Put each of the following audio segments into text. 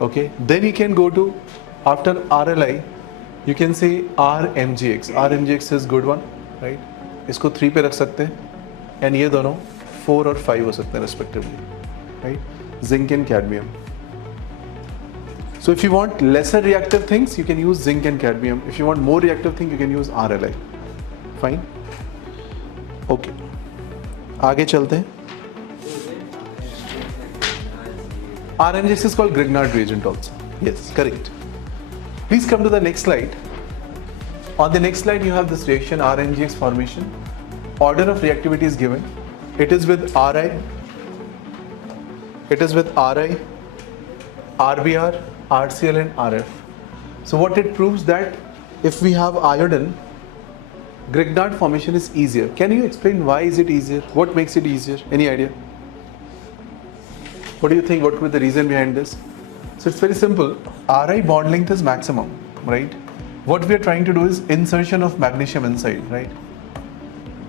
Okay, then you can go to, after RLI, you can say RMGX. RMGX is good one, right? इसको 3 पे रख सकते हैं, and ये दोनों 4 और 5 हो सकते हैं respectively, right? Zinc and cadmium. So if you want lesser reactive things, you can use zinc and cadmium. If you want more reactive thing, you can use RLI. Fine. Okay. आगे चलते हैं. RMGX is called Grignard reagent also. Yes, correct. Please come to the next slide. On the next slide, you have this reaction RMGX formation. Order of reactivity is given. It is with RI. It is with RI, RBR, RCl and RF. So what it proves that if we have iodine, Grignard formation is easier. Can you explain why is it easier? What makes it easier? Any idea? What do you think? What could be the reason behind this? So it's very simple. Ri bond length is maximum, right? What we are trying to do is insertion of magnesium inside, right?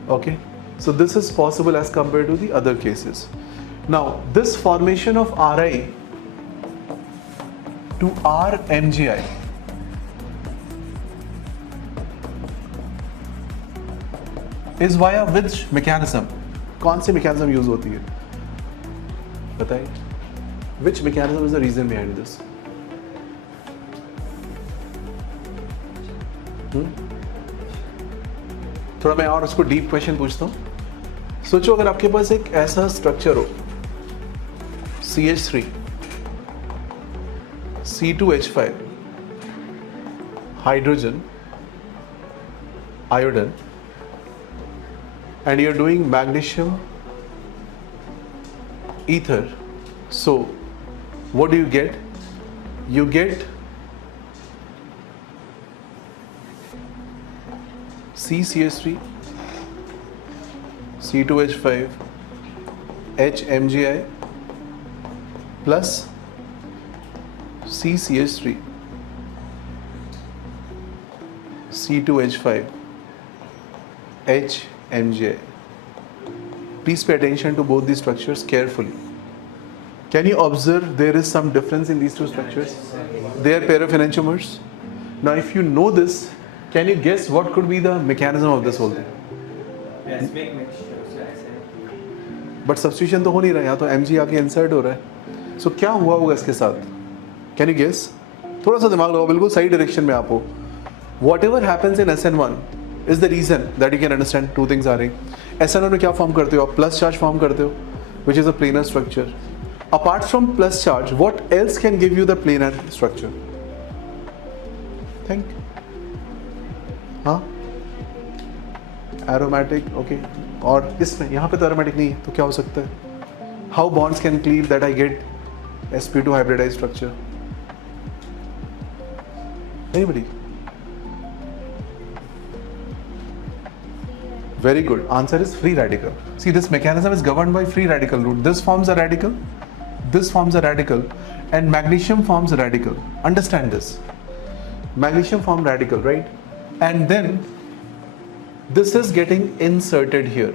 Okay. So this is possible as compared to the other cases. Now this formation of Ri to RMGI is via which mechanism? कौन सी mechanism use होती है? बताइए. Which mechanism is the reason behind this? थोड़ा मैं और उसको deep question पूछता हूँ. सोचो अगर आपके पास एक ऐसा स्ट्रक्चर हो, CH3, C2H5, hydrogen, iodine, and you're doing magnesium ether. So what do you get? You get CCH3, C2H5, HMGI plus CCH3, C2H5, HMGI. Please pay attention to both these structures carefully. Can you observe there is some difference in these two structures? They are pair of enantiomers. Now if you know this, can you guess what could be the mechanism of this whole thing? But substitution तो हो नहीं रहा, यहाँ तो Mg आके insert हो रहा है. So क्या हुआ होगा इसके साथ? Can you guess? थोड़ा सा दिमाग लगाओ, बिल्कुल सही डायरेक्शन में आप हो. Whatever happens in SN1 is the reason that you can understand two things are. SN1 में क्या फॉर्म करते हो आप? प्लस चार्ज फॉर्म करते हो, which is a planar structure. Apart from plus charge, what else can give you the planar structure? Think. हाँ? Aromatic, okay. और इसमें यहाँ पे तो aromatic नहीं है, तो क्या हो सकता है? How bonds can cleave that I get sp2 hybridized structure? Anybody? Very good. Answer is free radical. See, this mechanism is governed by free radical route. This forms a radical, this forms a radical, and magnesium forms a radical. Understand this. Magnesium forms radical, right? And then this is getting inserted here.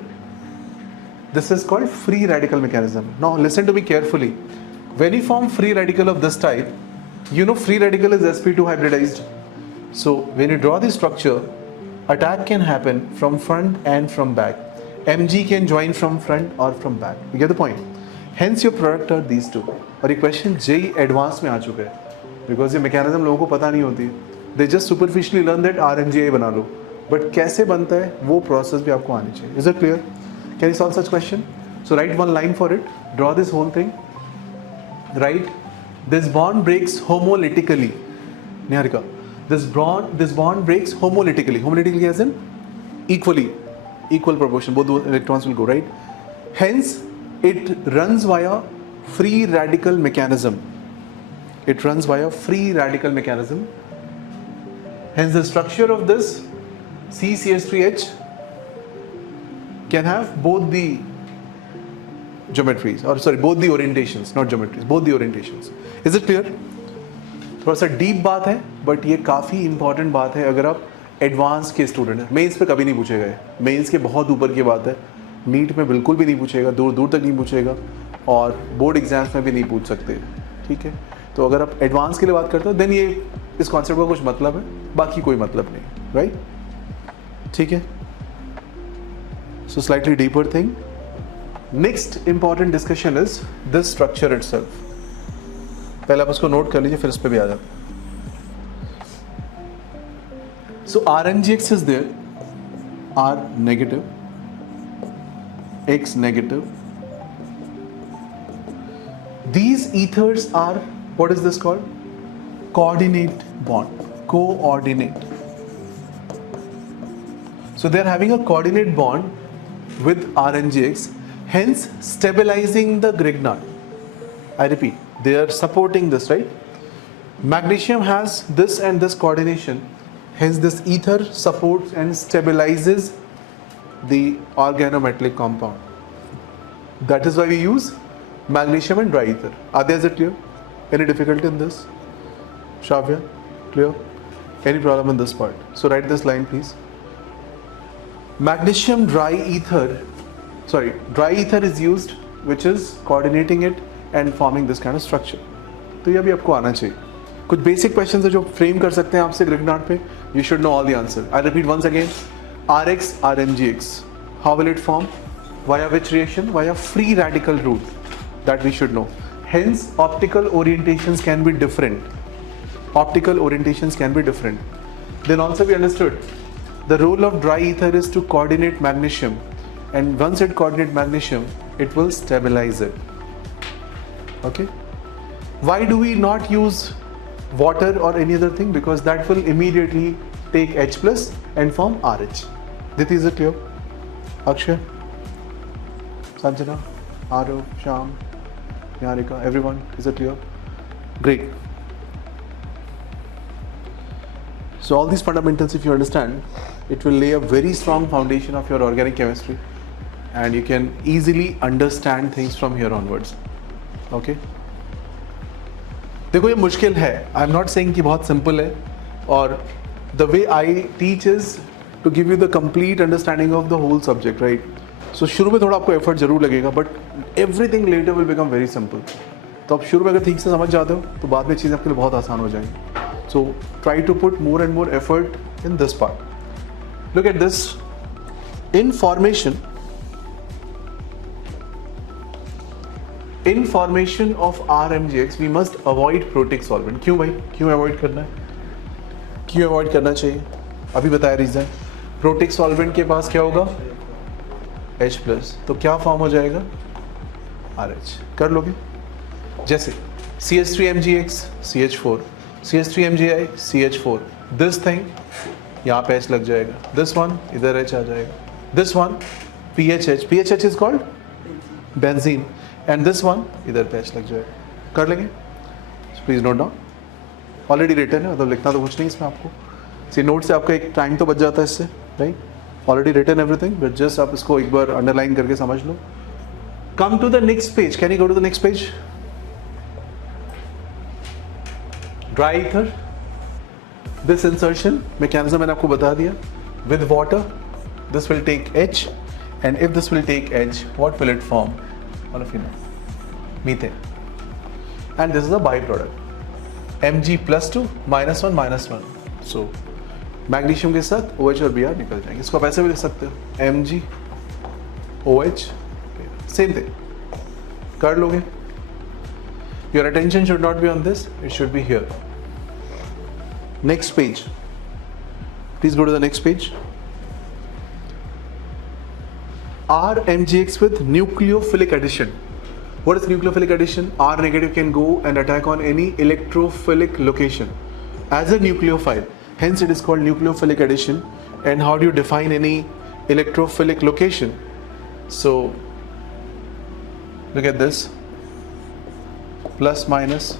This is called free radical mechanism. Now listen to me carefully. When you form free radical of this type, you know free radical is sp2 hybridized. So when you draw this structure, attack can happen from front and from back. Mg can join from front or from back. You get the point? Hence your product are these two. और ये question JEE advanced में आ चुका है. Because ये mechanism लोगों को पता नहीं होती. They just superficially learn that RMGI बना लो. But कैसे बनता है वो process भी आपको आनी चाहिए. Is it clear? Can you solve such question? So write one line for it. Draw this whole thing. Right? This bond breaks homolytically. Niharika. This bond breaks homolytically. Homolytically as in equally, equal proportion. Both electrons will go, right? Hence, it runs via free radical mechanism. It runs via free radical mechanism. Hence, the structure of this CCH3H can have both the geometries, or sorry, both the orientations, not geometries, both the orientations. Is it clear? थोड़ा सा deep बात है, but ये काफ़ी important बात है अगर आप एडवांस के स्टूडेंट हैं. मेंस पे कभी नहीं पूछेगा ये. मेंस के बहुत ऊपर की बात है. नीट में बिल्कुल भी नहीं पूछेगा, दूर दूर तक नहीं पूछेगा, और बोर्ड एग्जाम्स में भी नहीं पूछ सकते. ठीक है. तो अगर आप एडवांस के लिए बात करते हो देन ये इस कॉन्सेप्ट का कुछ मतलब है, बाकी कोई मतलब नहीं, राइट? ठीक है, so slightly deeper thing. Next important discussion is this structure itself. पहले आप उसको नोट कर लीजिए, फिर इस पे भी आ जाए. So RMGX is there, R negative, X negative. These ethers are, what is this called? Coordinate bond, coordinate. So they are having a coordinate bond with RNGX, hence stabilizing the Grignard. I repeat, they are supporting this, right? Magnesium has this and this coordination, hence this ether supports and stabilizes the organometallic compound. That is why we use magnesium and dry ether. Adya, is it clear? Any difficulty in this? Shravya, clear? Any problem in this part? So write this line please. Magnesium dry ether is used, which is coordinating it and forming this kind of structure. तो ये भी आपको आना चाहिए. कुछ basic questions है जो frame कर सकते हैं आपसे ग्रिग्नार्ड पे. You should know all the answer. I repeat once again. RX, RMGX. How will it form? Via which reaction? Via free radical route. That we should know. Hence, optical orientations can be different. Optical orientations can be different. Then also we understood the role of dry ether is to coordinate magnesium, and once it coordinates magnesium, it will stabilize it. Okay? Why do we not use water or any other thing? Because that will immediately take H plus and form RH. Diti, is it clear? Akshay, Sanjana, Arav, Sham, Niharika, everyone, is it clear? Great. So all these fundamentals, if you understand, it will lay a very strong foundation of your organic chemistry, and you can easily understand things from here onwards. Okay? देखो ये मुश्किल है. I am not saying कि बहुत simple है, और the way I teach is to give you the complete understanding of the whole subject, right? So शुरू में थोड़ा आपको एफर्ट जरूर लगेगा, but everything later will become very simple. तो आप शुरू में अगर ठीक से समझ जाते हो तो बाद में चीज़ें आपके लिए बहुत आसान हो जाएंगी. So try to put more and more effort in this part. Look at this. In formation of RMGX we must avoid protic solvent. क्यों भाई, क्यों अवॉइड करना है, क्यों अवॉइड करना चाहिए? अभी बताया रीजन. प्रोटिक सॉल्वेंट के पास क्या होगा? H plus. तो क्या फॉर्म हो जाएगा? RH. कर लोगे? जैसे CH3MgX CH4, CH3MgI CH4. This thing यहाँ पे H लग जाएगा. दिस वन इधर H आ जाएगा. This one PHH is called benzene, and this one इधर पे H लग जाएगा. कर लेंगे? Please note down. Already written है, मतलब लिखना तो कुछ नहीं इसमें आपको. सी नोट से आपका एक टाइम तो बच जाता है इससे, right? Already written everything, but just आप इसको एक बार अंडरलाइन करके समझ लो. Come to the next page. Can you go to the next page? Dry ether. This insertion mechanism मैंने आपको बता दिया. With water this will take H, and if this will take H, what will it form? All of you know, methane. And this is a byproduct. Mg plus 2 minus 1 minus 1. So magnesium के साथ OH और Br निकल जाएंगे. इसको आप ऐसे भी लिख सकते हो, Mg OH, same thing. कर लोगे? Your attention should not be on this, it should be here. Next page. Please go to the next page. RMGX with nucleophilic addition. What is nucleophilic addition? R negative can go and attack on any electrophilic location as a nucleophile. Hence it is called nucleophilic addition. And how do you define any electrophilic location? So look at this. Plus minus.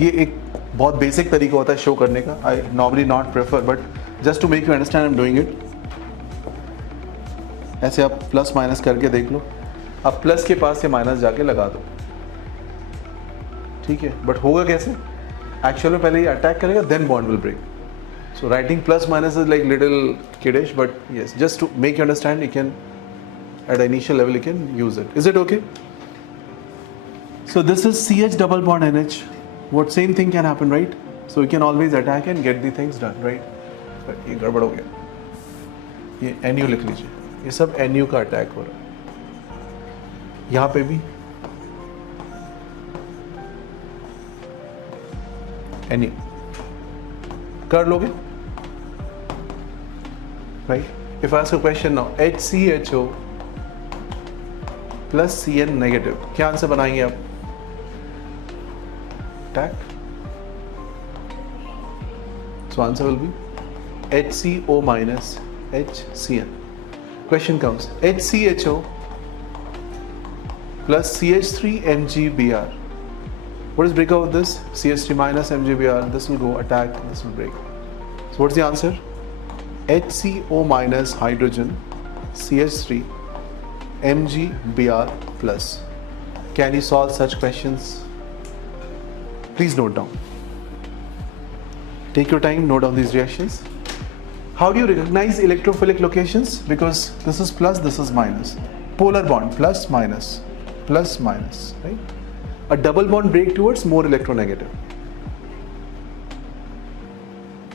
ये एक बहुत basic तरीका होता है show करने का. I normally not prefer, but just to make you understand I'm doing it. ऐसे आप प्लस माइनस करके देख लो. आप प्लस के पास से माइनस जाके लगा दो, ठीक है? बट होगा कैसे? एक्चुअल में पहले ये अटैक करेगा, then bond will break. So writing plus minus is like little kiddish, but yes, just to make you understand, you can at initial level you can use it. Is it okay? So this is CH double bond NH. What same thing can happen, right? So we can always attack and get the things done, right? But ये गड़बड़ हो गया. ये NU लिख लीजिए. ये सब NU का अटैक हो रहा है. यहाँ पे भी NU कर लोगे, right? If I ask a question now, HCHO plus CN negative, क्या आंसर बनाएंगे आप? Attack. So answer will be HCO minus HCN. Question comes, HCHO plus CH3 MgBr. What is breakup of this? CH3 minus MgBr. This will go attack, this will break. So what's the answer? HCO minus hydrogen CH3 MgBr plus. Can you solve such questions? Please note down. Take your time, note down these reactions. How do you recognize electrophilic locations? Because this is plus, this is minus. Polar bond, plus, minus, right? A double bond break towards more electronegative.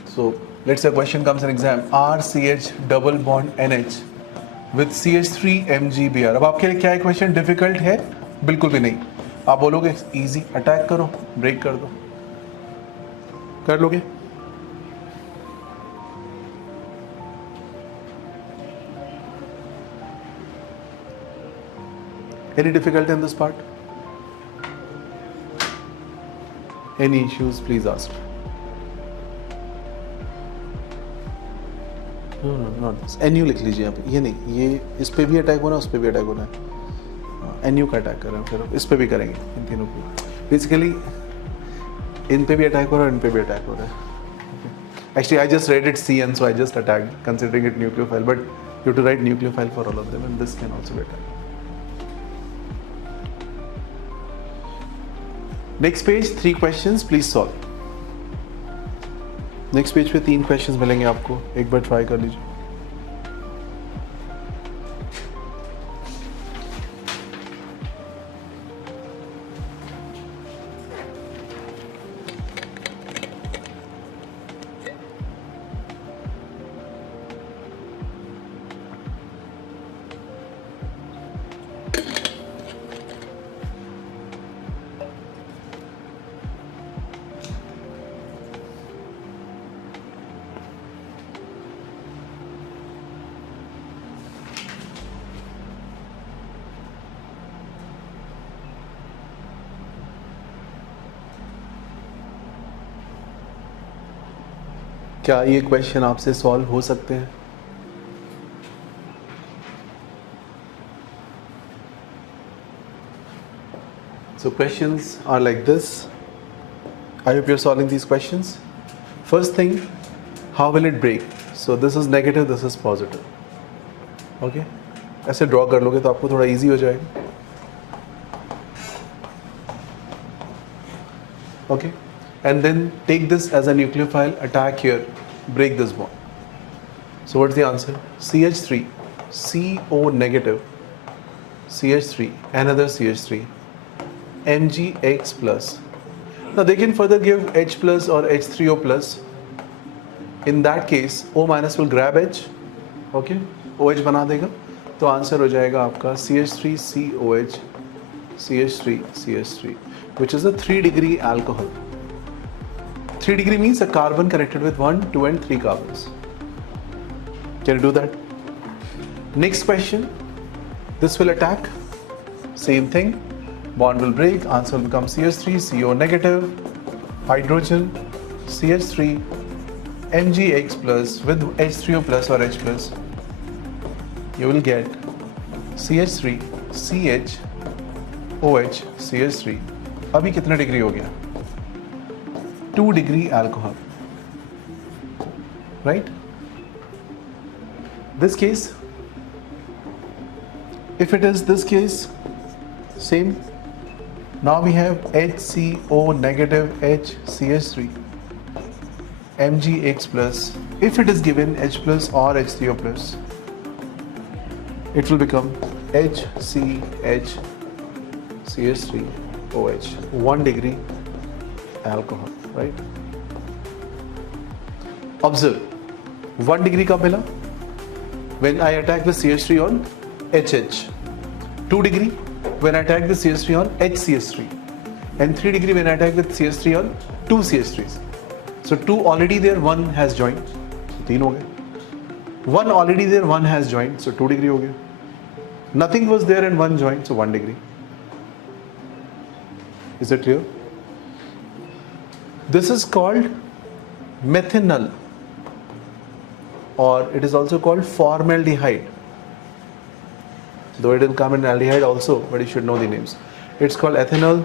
So let's say a question comes in exam, RCH double bond NH with CH3 MgBr. अब आपके लिए क्या है question? Difficult है? बिल्कुल भी नहीं. आप बोलोगे इजी, अटैक करो, ब्रेक कर दो, कर लोगे? Any difficulty in this part? Any issues, please ask. No, not this. NU लिख लीजिए आप. ये नहीं, ये इस पे भी अटैक होना है, उस पे भी अटैक होना है. NU का अटैक कर रहे हैं, फिर इस पे भी करेंगे, इन तीनों पे. बेसिकली इन पे भी अटैक हो रहा है, इन पे भी अटैक हो रहा है. Actually, I just read it CN, so I just attacked, considering it nucleophile. But you have to write nucleophile for all of them, and this can also be attacked. Next page, 3 questions, please solve. Next page पे 3 questions मिलेंगे आपको, एक बार try कर लीजिए. क्या ये question आपसे solve हो सकते हैं? So questions are like this. I hope you're solving these questions. First thing, how will it break? So this is negative, this is positive. Okay? ऐसे ड्रॉ कर लोगे तो आपको थोड़ा इजी हो जाएगा. Okay? And then take this as a nucleophile, attack here, break this bond. So what's the answer? CH3, CO negative, CH3, another CH3, MgX plus. Now they can further give H plus or H3O plus. In that case, O minus will grab H, okay? OH बना देगा, तो answer हो जाएगा आपका CH3 COH, CH3 CH3, which is a 3-degree alcohol. 3 degree means a carbon connected with 1, 2 and 3 carbons. Can you do that? Next question. This will attack. Same thing. Bond will break. Answer will become CH3, CO negative, hydrogen, CH3, MgX plus with H3O plus or H plus. You will get CH3, CH, OH, CH3. अभी कितना degree हो गया? 2-degree alcohol, right? This case, if it is this case, same. Now we have HCO negative HCH3, MgX plus. If it is given H plus or H3O plus, it will become HCH CH3 OH, 1 degree alcohol, right? Observe, 1 degree कब मिला? When I attack with CH3 on HH. 2 degree when I attack with CH3 on HCH3. And 3 degree when I attack with CH3 on 2 CH3s. So 2 already there, 1 has joined. 3 हो गए. 1 already there, 1 has joined. So 2 degree हो गया. Nothing was there and 1 joined, so 1 degree. Is it clear? This is called methanol, or it is also called formaldehyde. Though it will come in aldehyde also, but you should know the names. It's called ethanol,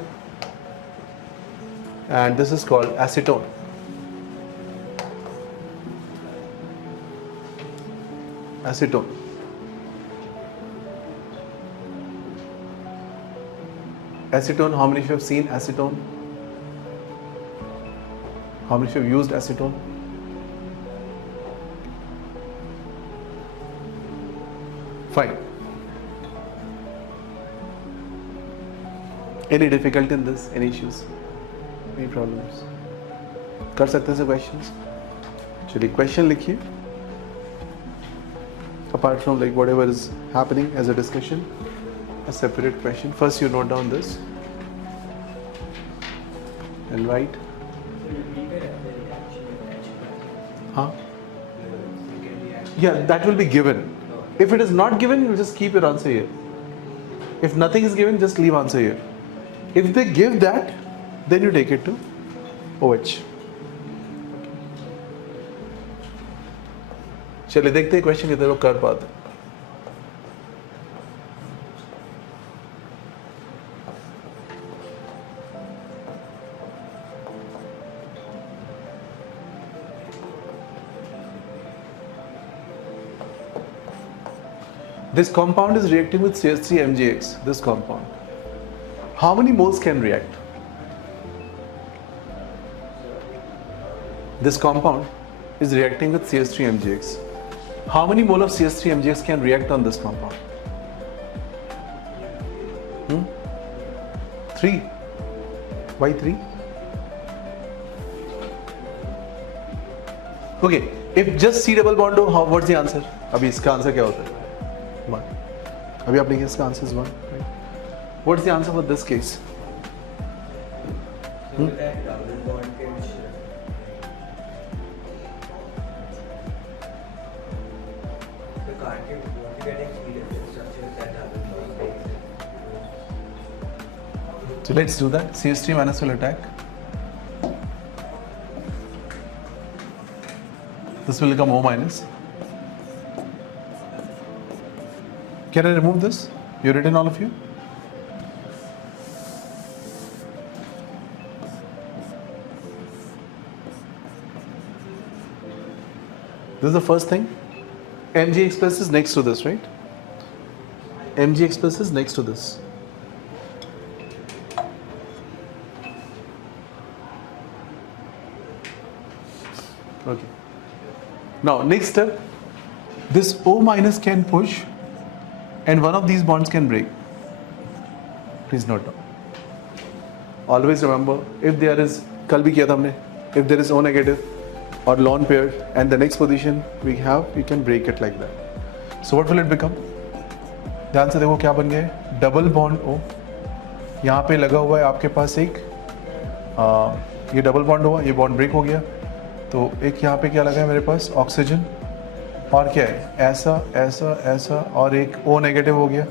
and this is called acetone. Acetone. Acetone, how many of you have seen acetone? How many of you have used acetone? Fine. Any difficulty in this? Any issues? Any problems? कर सकते हैं questions? चलिए question लिखिए. Apart from like whatever is happening as a discussion, a separate question. First you note down this and write. Huh? Yeah, that will be given. If it is not given, you just keep your answer here. If nothing is given, just leave answer here. If they give that, then you take it to OH. चलिए देखते हैं question कितने लोग कर पाते हैं. This compound is reacting with CH3MgX. This compound. How many moles can react? This compound is reacting with CH3MgX. How many mole of CH3MgX can react on this compound? 3. Why 3? Okay, if just C double bond हो, what's the answer? अभी इसका answer क्या होता है? 1. अभी आप लिखिए इसका answer is 1. Right? What's the answer for this case? So let's do that. CH3 minus will attack. This will become O minus. Can I remove this? You written all of you? This is the first thing. MgX plus is next to this, right? MgX plus is next to this. Okay. Now, next step, this O minus can push and one of these bonds can break. Please note down. Always remember, if there is, कल भी किया था हमने, if there is O negative or lone pair and the next position we have, we can break it like that. So what will it become? ध्यान से देखो क्या बन गया है, डबल बॉन्ड O. यहाँ पे लगा हुआ है आपके पास एक, ये डबल बॉन्ड हुआ, ये बॉन्ड ब्रेक हो गया. तो एक यहाँ पे क्या लगा है मेरे पास, ऑक्सीजन, और क्या है, ऐसा ऐसा ऐसा, और एक O नेगेटिव हो गया,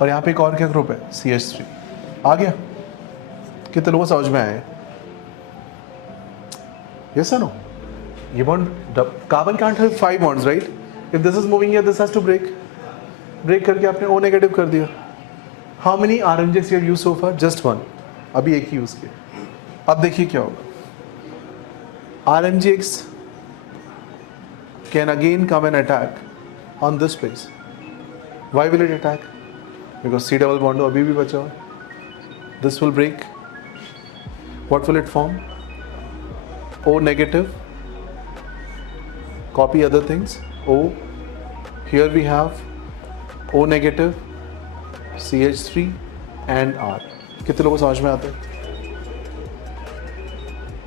और यहाँ पे एक और क्या ग्रुप है, CH3. आ गया? कितने लोगों समझ में आया? Yes or no? ये bond, carbon can't have 5 bonds, right? If this is moving here, this has to break. Break करके आपने O नेगेटिव कर दिया. How many RMJs you have used so far? Just one. अभी एक ही use किया. अब देखिए क्या होगा. RMGX can again come and attack on this place. Why will it attack? Because C double bond अभी भी बचा हुआ. This will break. What will it form? O negative. Copy other things. O. Here we have O negative, CH3 and R. कितने लोगों को समझ में आता है?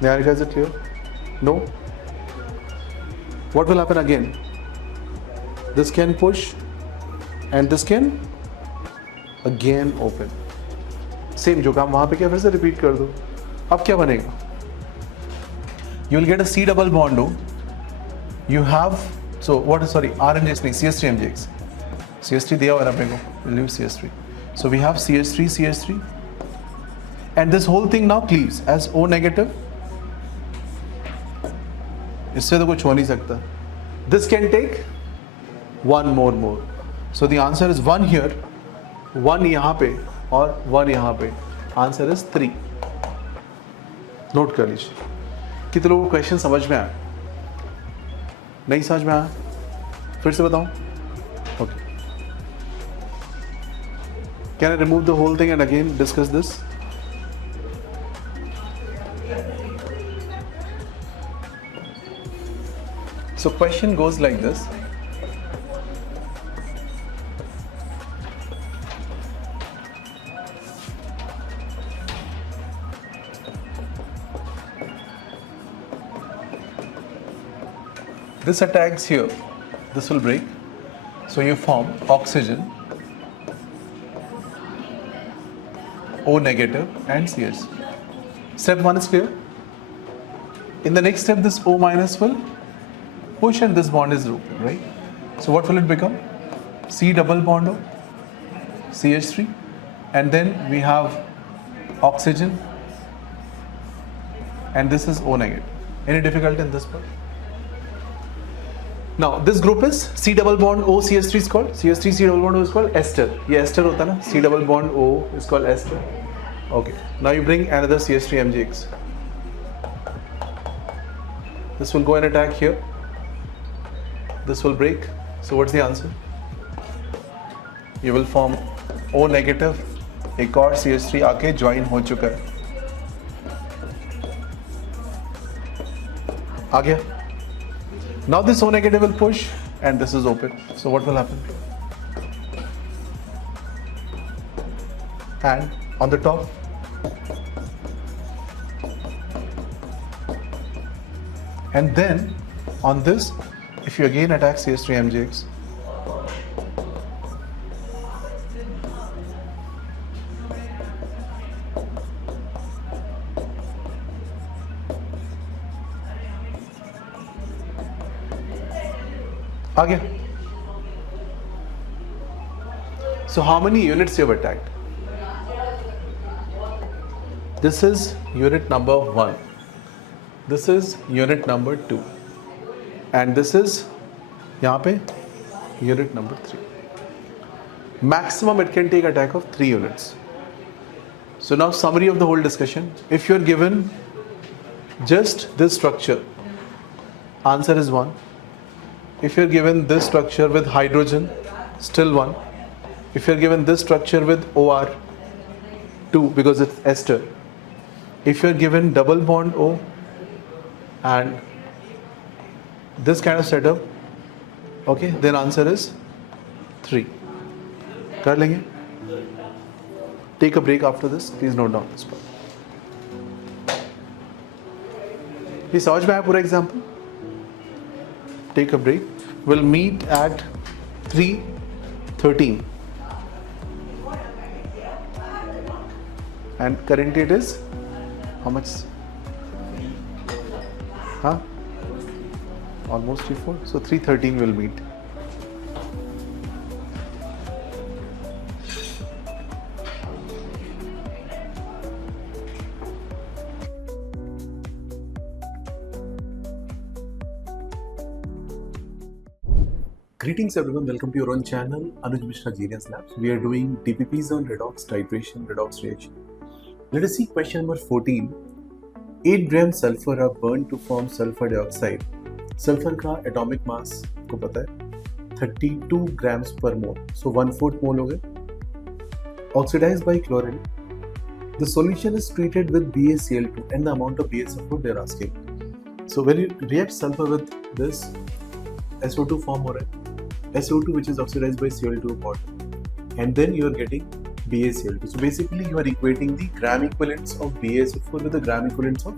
Niharika, is it clear? No? What will happen again? This can push and this can again open. Same जो काम वहाँ पे किया फिर से रिपीट कर दो. अब क्या बनेगा? You will get a C double bond O. You have, so what is, sorry, R and J नहीं, CH3 MgX. CH3 दिया हुआ है अपने को. We'll leave CH3. So we have CH3, CH3. And this whole thing now cleaves as O negative. इससे तो कुछ हो नहीं सकता. This can take one more. So the answer is 1 here, 1 यहाँ पे और 1 यहाँ पे. Answer is 3. नोट कर लीजिए. कितने लोगों को क्वेश्चन समझ में आया? नहीं समझ में आया? फिर से बताऊं? Okay. Can I remove the whole thing and again discuss this? So question goes like this. This attacks here, this will break. So you form oxygen, O negative and CS. Step 1 is clear. In the next step, this O minus will push and this bond is broken, right? So what will it become? C double bond O, CH3, and then we have oxygen, and this is O negative. Any difficulty in this part? Now this group is C double bond O CH3 is called, CH3 C double bond O is called ester. ये ester होता है ना, C double bond O is called ester. Okay. Now you bring another CH3 MgX. This will go and attack here. This will break. So what's the answer? You will form O negative. एक और CH3 आके join हो चुका है. आ गया. Now this O negative will push and this is open. So what will happen? And on the top, and then on this, if you again attack CH3 MgX, आ गया. So how many units you have attacked? This is unit number 1. This is unit number 2. And this is यहाँ पे unit number 3. Maximum it can take attack of 3 units. So now summary of the whole discussion. If you are given just this structure, answer is 1. If you are given this structure with hydrogen, still 1. If you are given this structure with OR, 2 because it's ester. If you are given double bond O and this kind of setup, okay, then answer is 3. कर लेंगे. Take a break after this. Please note down this part. ये समझ में आया पूरा example? Take a break. We'll meet at 3:13. And currently it is how much? Huh? Almost 3:04. So 3:13 we'll meet. Greetings everyone, welcome to your own channel Anuj Mishra Genius Labs. We are doing DPPs on redox titration, redox reaction. Let us see question number 14. 8 grams sulfur are burned to form sulfur dioxide. Sulfur का atomic mass को पता है 32 grams per mole. So 1/4 mole हो गए. Oxidized by chlorine. The solution is treated with BaCl2 and the amount of BaSO4 they are asking. So when you react sulfur with this, SO2 form हो रहा है. SO2 which is oxidized by Cl2 water, and then you are getting BaCl2. So basically you are equating the gram equivalents of BaSO4 with the gram equivalents of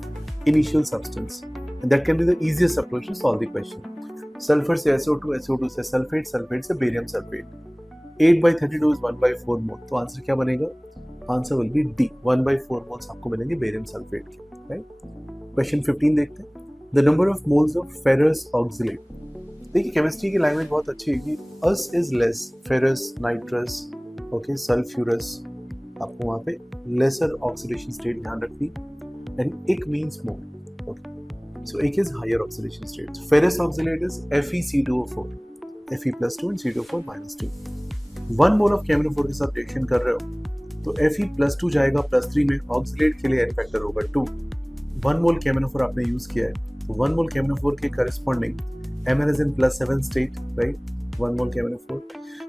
initial substance, and that can be the easiest approach to solve the question. Sulfur से SO2, SO2 से sulphate, sulphate से barium sulphate. 8/32 is 1/4 मोल. तो answer क्या बनेगा? Answer will be D. 1/4 moles आपको मिलेंगे barium sulphate के. Right. Question 15 देखते हैं. The number of moles of ferrous oxalate. देखिए केमिस्ट्री की लैंग्वेज बहुत अच्छी है कि us is less, ferrous, nitrous, okay, sulphurous, आपको वहाँ पे लेसर ऑक्सीडेशन स्टेट ध्यान रखनी, and ic means more. Okay, so ic is higher oxidation state. Ferrous oxalate is Fe(C2O4), Fe+2 and C2O4-2. 1 mole of KMnO4 के साथ reaction कर रहे हो तो Fe+2 जाएगा +3 में, ऑक्सिलेट के लिए एन फैक्टर होगा 2. 1 मोल KMnO4 आपने यूज किया है तो 1 मोल KMnO4 के corresponding Mn is in +7 state, right? 1 mole KMnO4.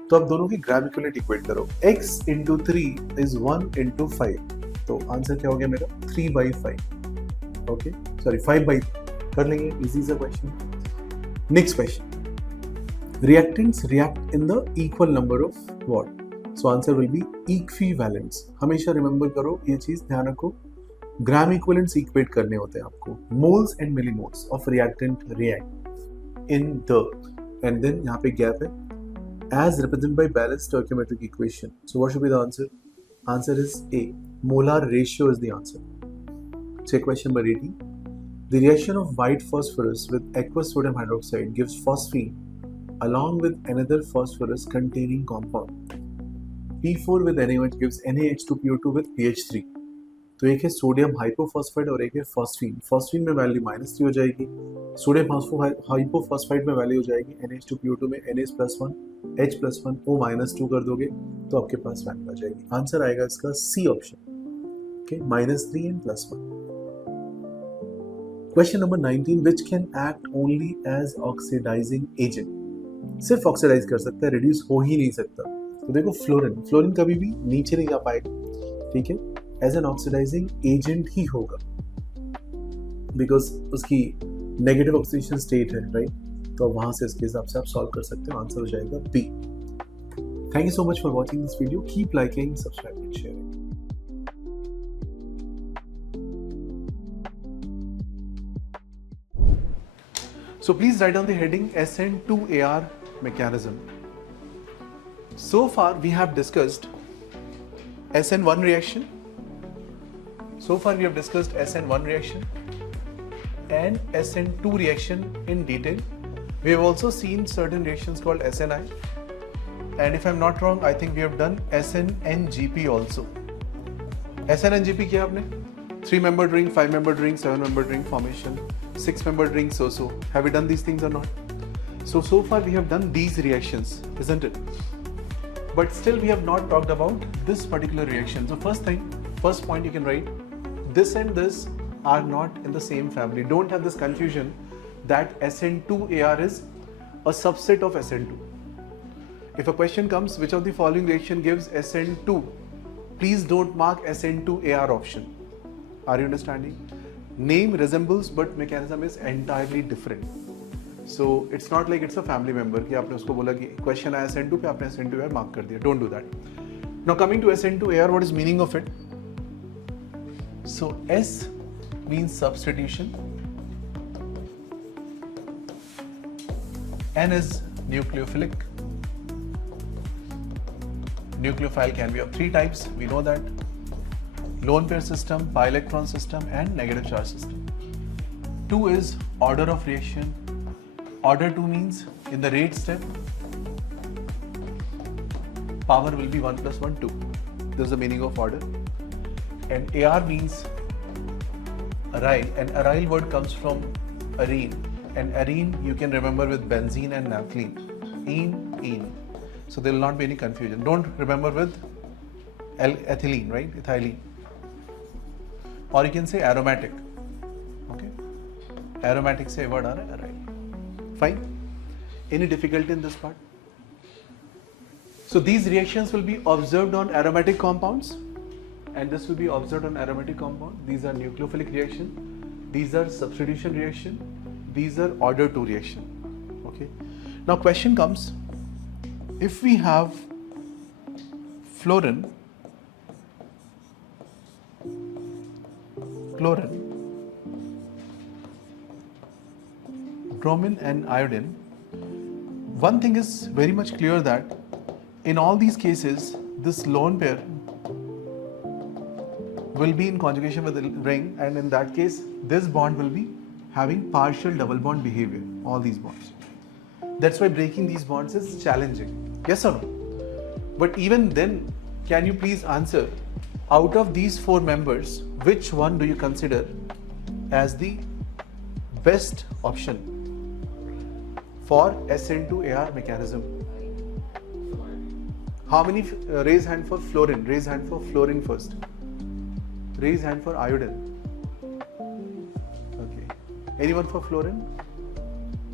तो आप दोनों की ग्राम इक्विवेलेंट इक्वेट करो. x into 3 is 1 into 5. तो आंसर क्या हो गया मेरा? 3/5. ओके, सॉरी 5/3 कर लेंगे. इजी सा question. Next question. Reactants react in the equal number of what? So answer will be equivalents. हमेशा रिमेंबर करो ये चीज, ध्यान रखो. ग्राम इक्विवेलेंट्स इक्वेट करने होते हैं आपको. Moles and millimoles of reactant react in the, and then यहाँ पे gap है, as represented by balanced stoichiometric equation. So what should be the answer? Answer is A. Molar ratio is the answer. Check question number 18. The reaction of white phosphorus with aqueous sodium hydroxide gives phosphine along with another phosphorus containing compound. P4 with NaOH gives NaH2PO2 with pH 3. तो एक है sodium हाइपोफॉस्फाइड और एक है phosphine. Phosphine में value -3 हो जाएगी, sodium हाइपोफॉस्फाइड में वैल्यू हो जाएगी NH2PO2 में NH+1, H+1, O-2 कर दोगे तो आपके पास वैल्यू आ जाएगी. आंसर आएगा इसका C option. Okay, -3 and +1. Question number 19. Which can act only as oxidising agent. सिर्फ ऑक्सीडाइज कर सकता है, रिड्यूस हो ही नहीं सकता. तो देखो फ्लोरीन, फ्लोरीन कभी भी नीचे नहीं जा पाएगा, ठीक है, एज एन ऑक्सीडाइजिंग एजेंट ही होगा बिकॉज उसकी नेगेटिव ऑक्सीडेशन स्टेट है, राइट. तो वहां से इसके हिसाब से आप सॉल्व कर सकते हो. आंसर हो जाएगा B. Thank you so much for watching this video. Keep liking, subscribe and sharing. So please write down the heading SN2AR mechanism. So far we have discussed SN1 reaction. So far we have discussed SN1 reaction and SN2 reaction in detail. We have also seen certain reactions called SNI, and if I'm not wrong, I think we have done SNNGP also. SNNGP क्या आपने? 3-membered ring, 5-membered ring, 7-membered ring formation, 6-membered ring, so. Have we done these things or not? So far we have done these reactions, isn't it? But still we have not talked about this particular reaction. So first point you can write, this and this are not in the same family. Don't have this confusion that SN2AR is a subset of SN2. If a question comes, which of the following reaction gives SN2? Please don't mark SN2AR option. Are you understanding? Name resembles but mechanism is entirely different. So it's not like it's a family member कि आपने उसको बोला कि question आया SN2 पे आपने SN2AR mark कर दिया. Don't do that. Now coming to SN2AR, what is meaning of it? So S means substitution, N is nucleophilic. Nucleophile can be of 3 types, we know that: lone pair system, pi-electron system and negative charge system. 2 is order of reaction. Order 2 means in the rate step power will be 1 + 1, 2. This is the meaning of order. And AR means aryl, and aryl word comes from arene, and arene you can remember with benzene and naphthalene. Ene. So there will not be any confusion. Don't remember with ethylene, right? Ethylene. Or you can say aromatic. Okay? Aromatic से word आ रहा है aryl. Fine. Any difficulty in this part? So these reactions will be observed on aromatic compounds, and this will be observed on aromatic compound. These are nucleophilic reaction, these are substitution reaction, these are order 2 reaction. Okay. Now question comes, if we have fluorine fluorine, bromine and iodine, one thing is very much clear that in all these cases, this lone pair will be in conjugation with the ring, and in that case, this bond will be having partial double bond behavior, all these bonds. That's why breaking these bonds is challenging. Yes or no? But even then, can you please answer, out of these four members, which one do you consider as the best option for SN2AR mechanism? How many? Raise hand for fluorine. Raise hand for fluorine first. Raise hand for iodine. Okay. Anyone for fluorine?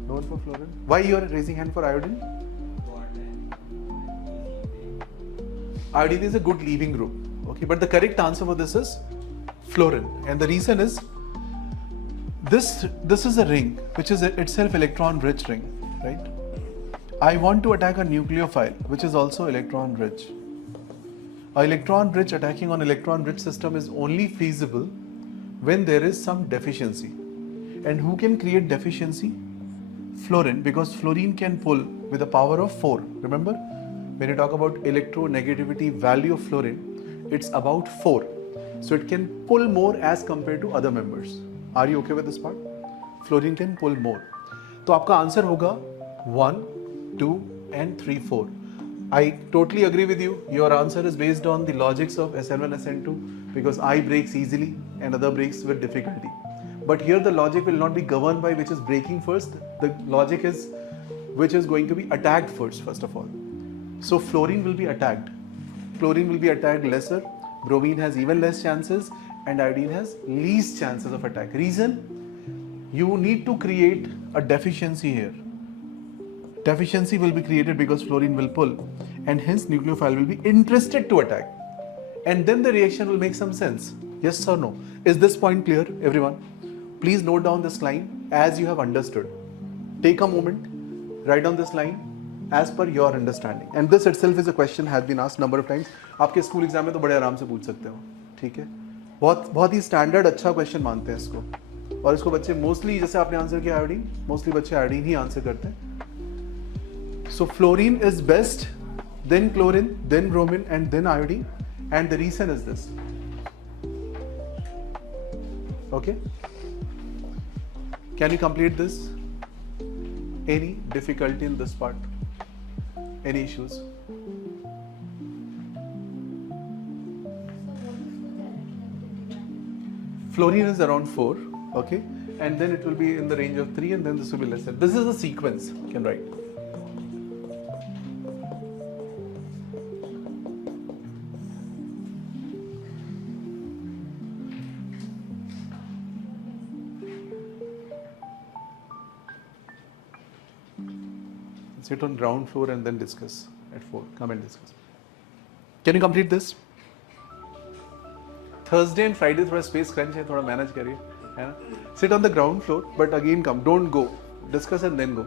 No one for fluorine? Why you are raising hand for iodine? Iodine is a good leaving group. Okay, but the correct answer for this is fluorine, and the reason is this is a ring which is itself electron rich ring, right? I want to attack a nucleophile which is also electron rich. A electron rich attacking on electron rich system is only feasible when there is some deficiency. And who can create deficiency? Fluorine, because fluorine can pull with a power of 4. Remember, when you talk about electronegativity value of fluorine, it's about 4. So it can pull more as compared to other members. Are you okay with this part? Fluorine can pull more. तो आपका answer होगा 1, 2 and 3, 4. I totally agree with you. Your answer is based on the logics of SN1, SN2 because I breaks easily and other breaks with difficulty. But here the logic will not be governed by which is breaking first. The logic is which is going to be attacked first of all. So fluorine will be attacked. Fluorine will be attacked lesser. Bromine has even less chances and iodine has least chances of attack. Reason? You need to create a deficiency here. Deficiency will be created because fluorine will pull and hence nucleophile will be interested to attack. And then the reaction will make some sense. Yes or no? Is this point clear, everyone? Please note down this line as you have understood. Take a moment, write down this line as per your understanding. And this itself is a question has been asked number of times. आपके school exam में तो बड़े आराम से पूछ सकते हो, ठीक है? बहुत ही स्टैंडर्ड अच्छा क्वेश्चन मानते हैं इसको, और इसको बच्चे मोस्टली जैसे आपने आंसर किया आयोडीन, मोस्टली बच्चे आयोडीन ही आंसर करते हैं. So fluorine is best, then chlorine, then bromine, and then iodine, and the reason is this. Okay? Can you complete this? Any difficulty in this part? Any issues? Fluorine is around 4, okay, and then it will be in the range of 3, and then this will be lesser. This is the sequence you can write. Sit on ground floor and then discuss at 4. Come and discuss. Can you complete this? Thursday and Friday थोड़ा space crunch है, थोड़ा manage करिए, है ना? Sit on the ground floor, but again come. Don't go. Discuss and then go.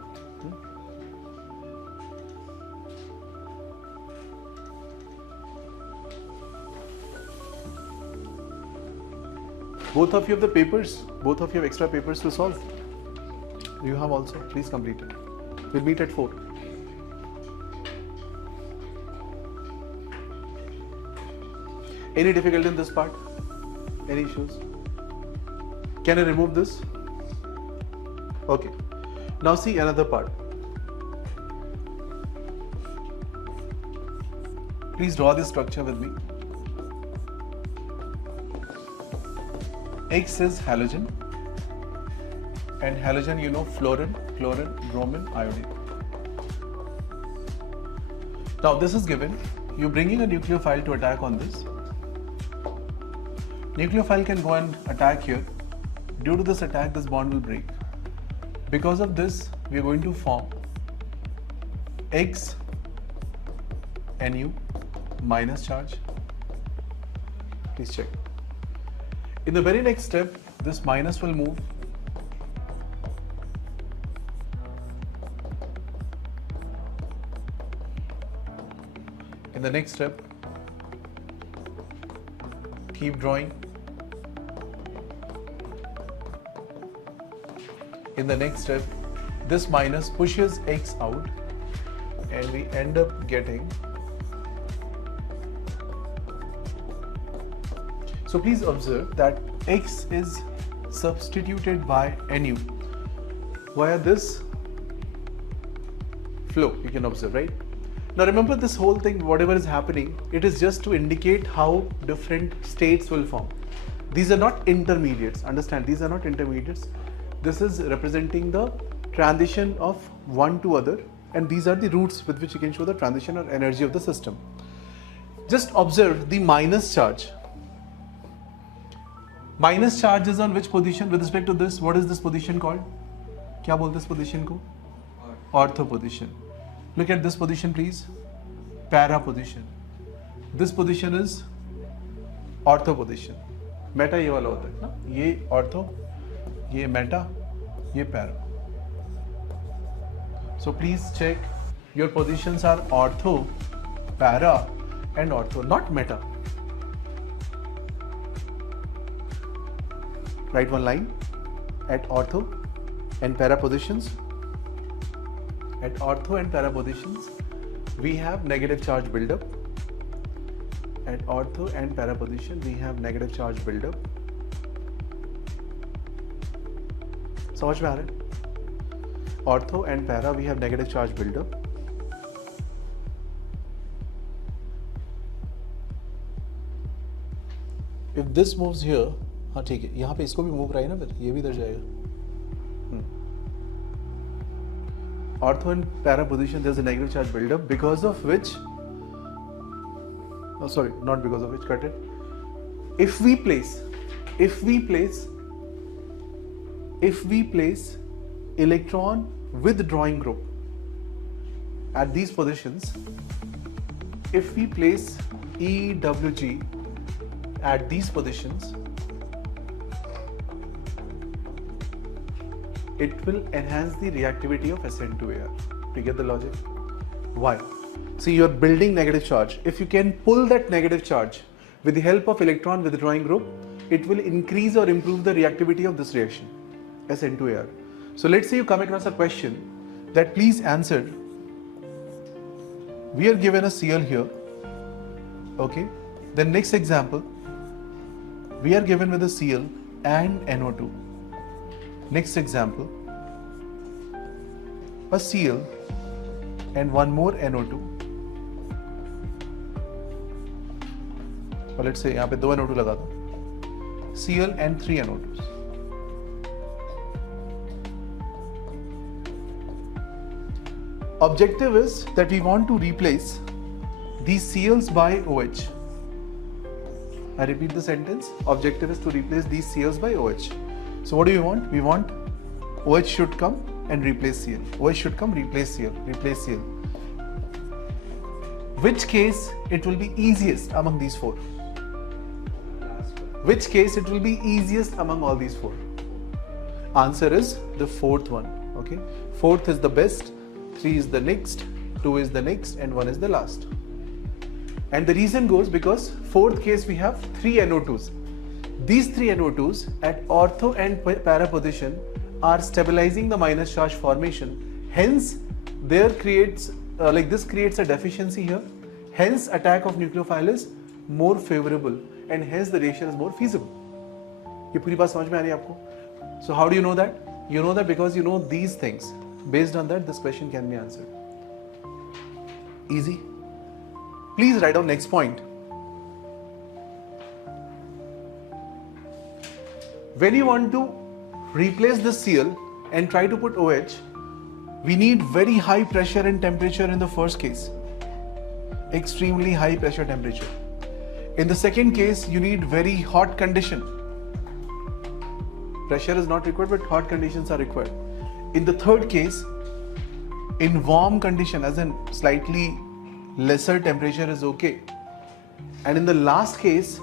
Both of you have the papers. Both of you have extra papers to solve. You have also. Please complete it. We'll meet at 4. Any difficulty in this part? Any issues? Can I remove this? Okay. Now see another part. Please draw this structure with me. X is halogen, and halogen you know fluorine, chlorine, bromine, iodine. Now this is given. You're bringing a nucleophile to attack on this. Nucleophile can go and attack here. Due to this attack, this bond will break. Because of this, we are going to form X Nu minus charge. Please check. In the very next step, this minus will move. In the next step, keep drawing. in the next step, this minus pushes X out and we end up getting. So please observe that X is substituted by Nu via this flow, you can observe, right? Now remember, this whole thing, whatever is happening, it is just to indicate how different states will form. These are not intermediates, understand, these are not intermediates. This is representing the transition of one to other, and these are the roots with which you can show the transition or energy of the system. Just observe the minus charge. Minus charge is on which position with respect to this? What is this position called? क्या बोलते हैं इस position को? Ortho position. Look at this position, please. Para position. This position is ortho position. Meta ये वाला होता है ना? ये ortho, ये meta, ये para. So please check your positions are ortho, para, and ortho, not meta. Write one line at ortho and para positions. At ortho and para positions, we have negative charge buildup. At ortho and para position, we have negative charge buildup. समझ में आ रहा है? Ortho and para, we have negative charge buildup. If this moves here, हाँ ठीक है, यहाँ पे इसको भी मूव कराइए ना, फिर ये भी इधर जाएगा. Ortho and para position, there's a negative charge buildup, because of which, oh sorry, not because of which, cut it. If we place electron withdrawing group at these positions, if we place EWG at these positions, it will enhance the reactivity of SN2AR. Do you get the logic? Why? See, you're building negative charge. If you can pull that negative charge with the help of electron withdrawing group, it will increase or improve the reactivity of this reaction, SN2AR. So let's say you come across a question that please answer. We are given a Cl here. Okay. Then next example, we are given with a Cl and NO2. Next example, a Cl and one more NO2. Or let's say यहाँ पे 2 NO2 लगा दो. Cl and 3 NO2s. Objective is that we want to replace these Cls by OH. I repeat the sentence. Objective is to replace these Cls by OH. So what do we want? We want OH should come and replace Cl. OH should come, replace Cl, replace Cl. Which case it will be easiest among these four? Which case it will be easiest among all these four? Answer is the fourth one. Okay. Fourth is the best, 3 is the next, 2 is the next, and 1 is the last. And the reason goes because fourth case we have 3 NO2s. These 3 NO2s at ortho and para position are stabilizing the minus charge formation. Hence, there creates this creates a deficiency here. Hence, attack of nucleophile is more favorable, and hence the reaction is more feasible. ये पूरी बात समझ में आ रही है आपको? So how do you know that? You know that because you know these things. Based on that, this question can be answered. Easy. Please write down next point. When you want to replace this Cl and try to put OH, we need very high pressure and temperature in the first case. Extremely high pressure temperature. In the second case, you need very hot condition. Pressure is not required, but hot conditions are required. In the third case, in warm condition, as in slightly lesser temperature is okay. And in the last case,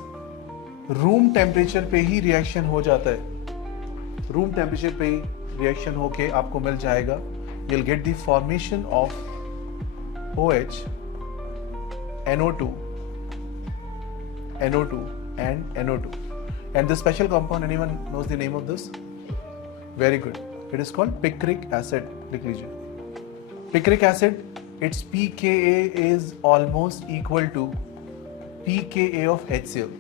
room temperature पे ही reaction हो जाता है. Room temperature पे ही reaction होके आपको मिल जाएगा. You'll get the formation of OH, NO2, NO2 and NO2. And the special compound, anyone knows the name of this? Very good. It is called picric acid. लिख लीजिए picric acid, it's pKa is almost equal to pKa of HCl.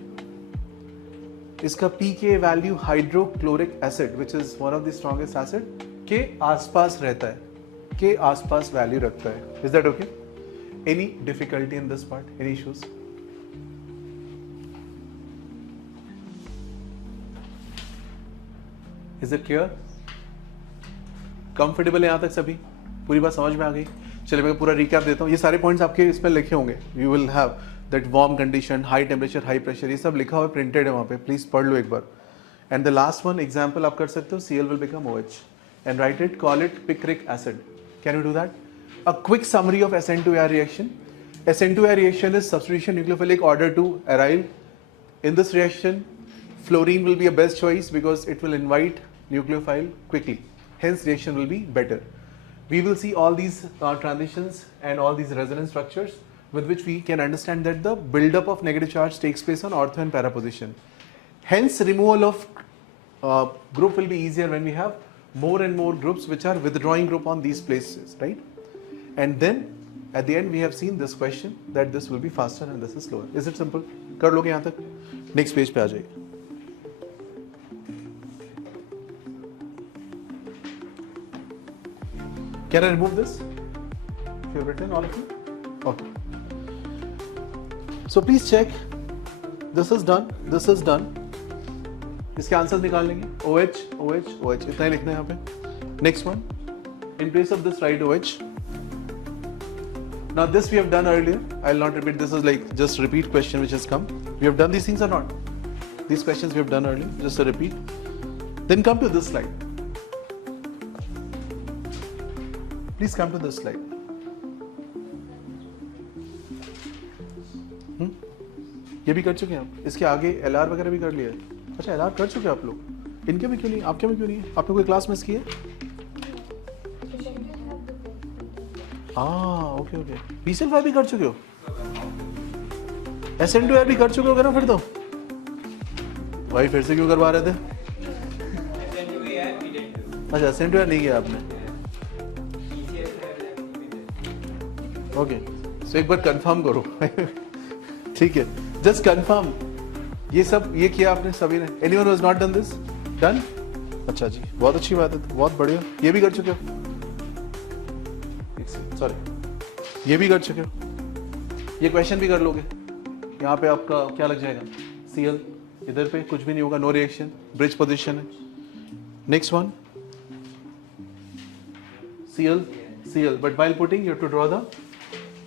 इसका pKa value hydrochloric acid which is one of the strongest acid के आसपास रहता है, के आसपास value रखता है. Is that okay? Any difficulty in this part, any issues? Is it clear? Comfortable है यहां तक सभी? पूरी बात समझ में आ गई? चलिए मैं पूरा रिकैप देता हूँ. ये सारे पॉइंट्स आपके इसमें लिखे होंगे. You will have that warm condition, high temperature, high pressure, ये सब लिखा हुआ प्रिंटेड है वहाँ पे. प्लीज पढ़ लो एक बार. And the last one example आप कर सकते हो, Cl will become OH and write it, call it picric acid. Can you do that? A quick summary of SN2A reaction. SN2A reaction is substitution nucleophilic order to aryl. In this reaction, fluorine will be a best choice because it will invite nucleophile quickly. Hence, reaction will be better. We will see all these transitions and all these resonance structures with which we can understand that the buildup of negative charge takes place on ortho and para position. Hence, removal of group will be easier when we have more and more groups which are withdrawing group on these places, right? And then at the end we have seen this question that this will be faster and this is slower. Is it simple? कर लोगे यहाँ तक? Next page पे आ जाइए. Can I remove this? If you've written all of you? Okay. So please check. This is done. This is done. इसके answers निकाल लेंगे. OH, OH, OH. इतना ही लिखना है यहाँ पे. Next one. In place of this, write OH. Now this we have done earlier. I'll not repeat. This is like just repeat question which has come. We have done these things or not? These questions we have done earlier. Just a repeat. Then come to this slide. Please come to this slide. ये भी कर चुके हैं आप. इसके आगे LR वगैरह भी कर लिया है. अच्छा LR कर चुके हैं आप लोग. इनके में क्यों नहीं? आपके में क्यों नहीं है? आपने कोई क्लास मिस की है? हाँ ओके ओके. PCl5 भी कर चुके हो? SN2A भी कर चुके हो ना फिर तो? भाई फिर से क्यों करवा रहे थे? अच्छा SN2A नहीं किया आपने. ओके सो एक बार कंफर्म करो. ठीक है जस्ट कंफर्म. ये सब ये किया आपने सभी ने? Anyone who has not done this? Done? अच्छा जी बहुत अच्छी बात है. बहुत बढ़िया. ये भी कर चुके हो? सॉरी ये भी कर चुके हो. ये क्वेश्चन भी कर लोगे. यहाँ पे आपका क्या लग जाएगा? Cl. इधर पे कुछ भी नहीं होगा. No reaction. ब्रिज पोजिशन है. Next one Cl but while putting you have to draw the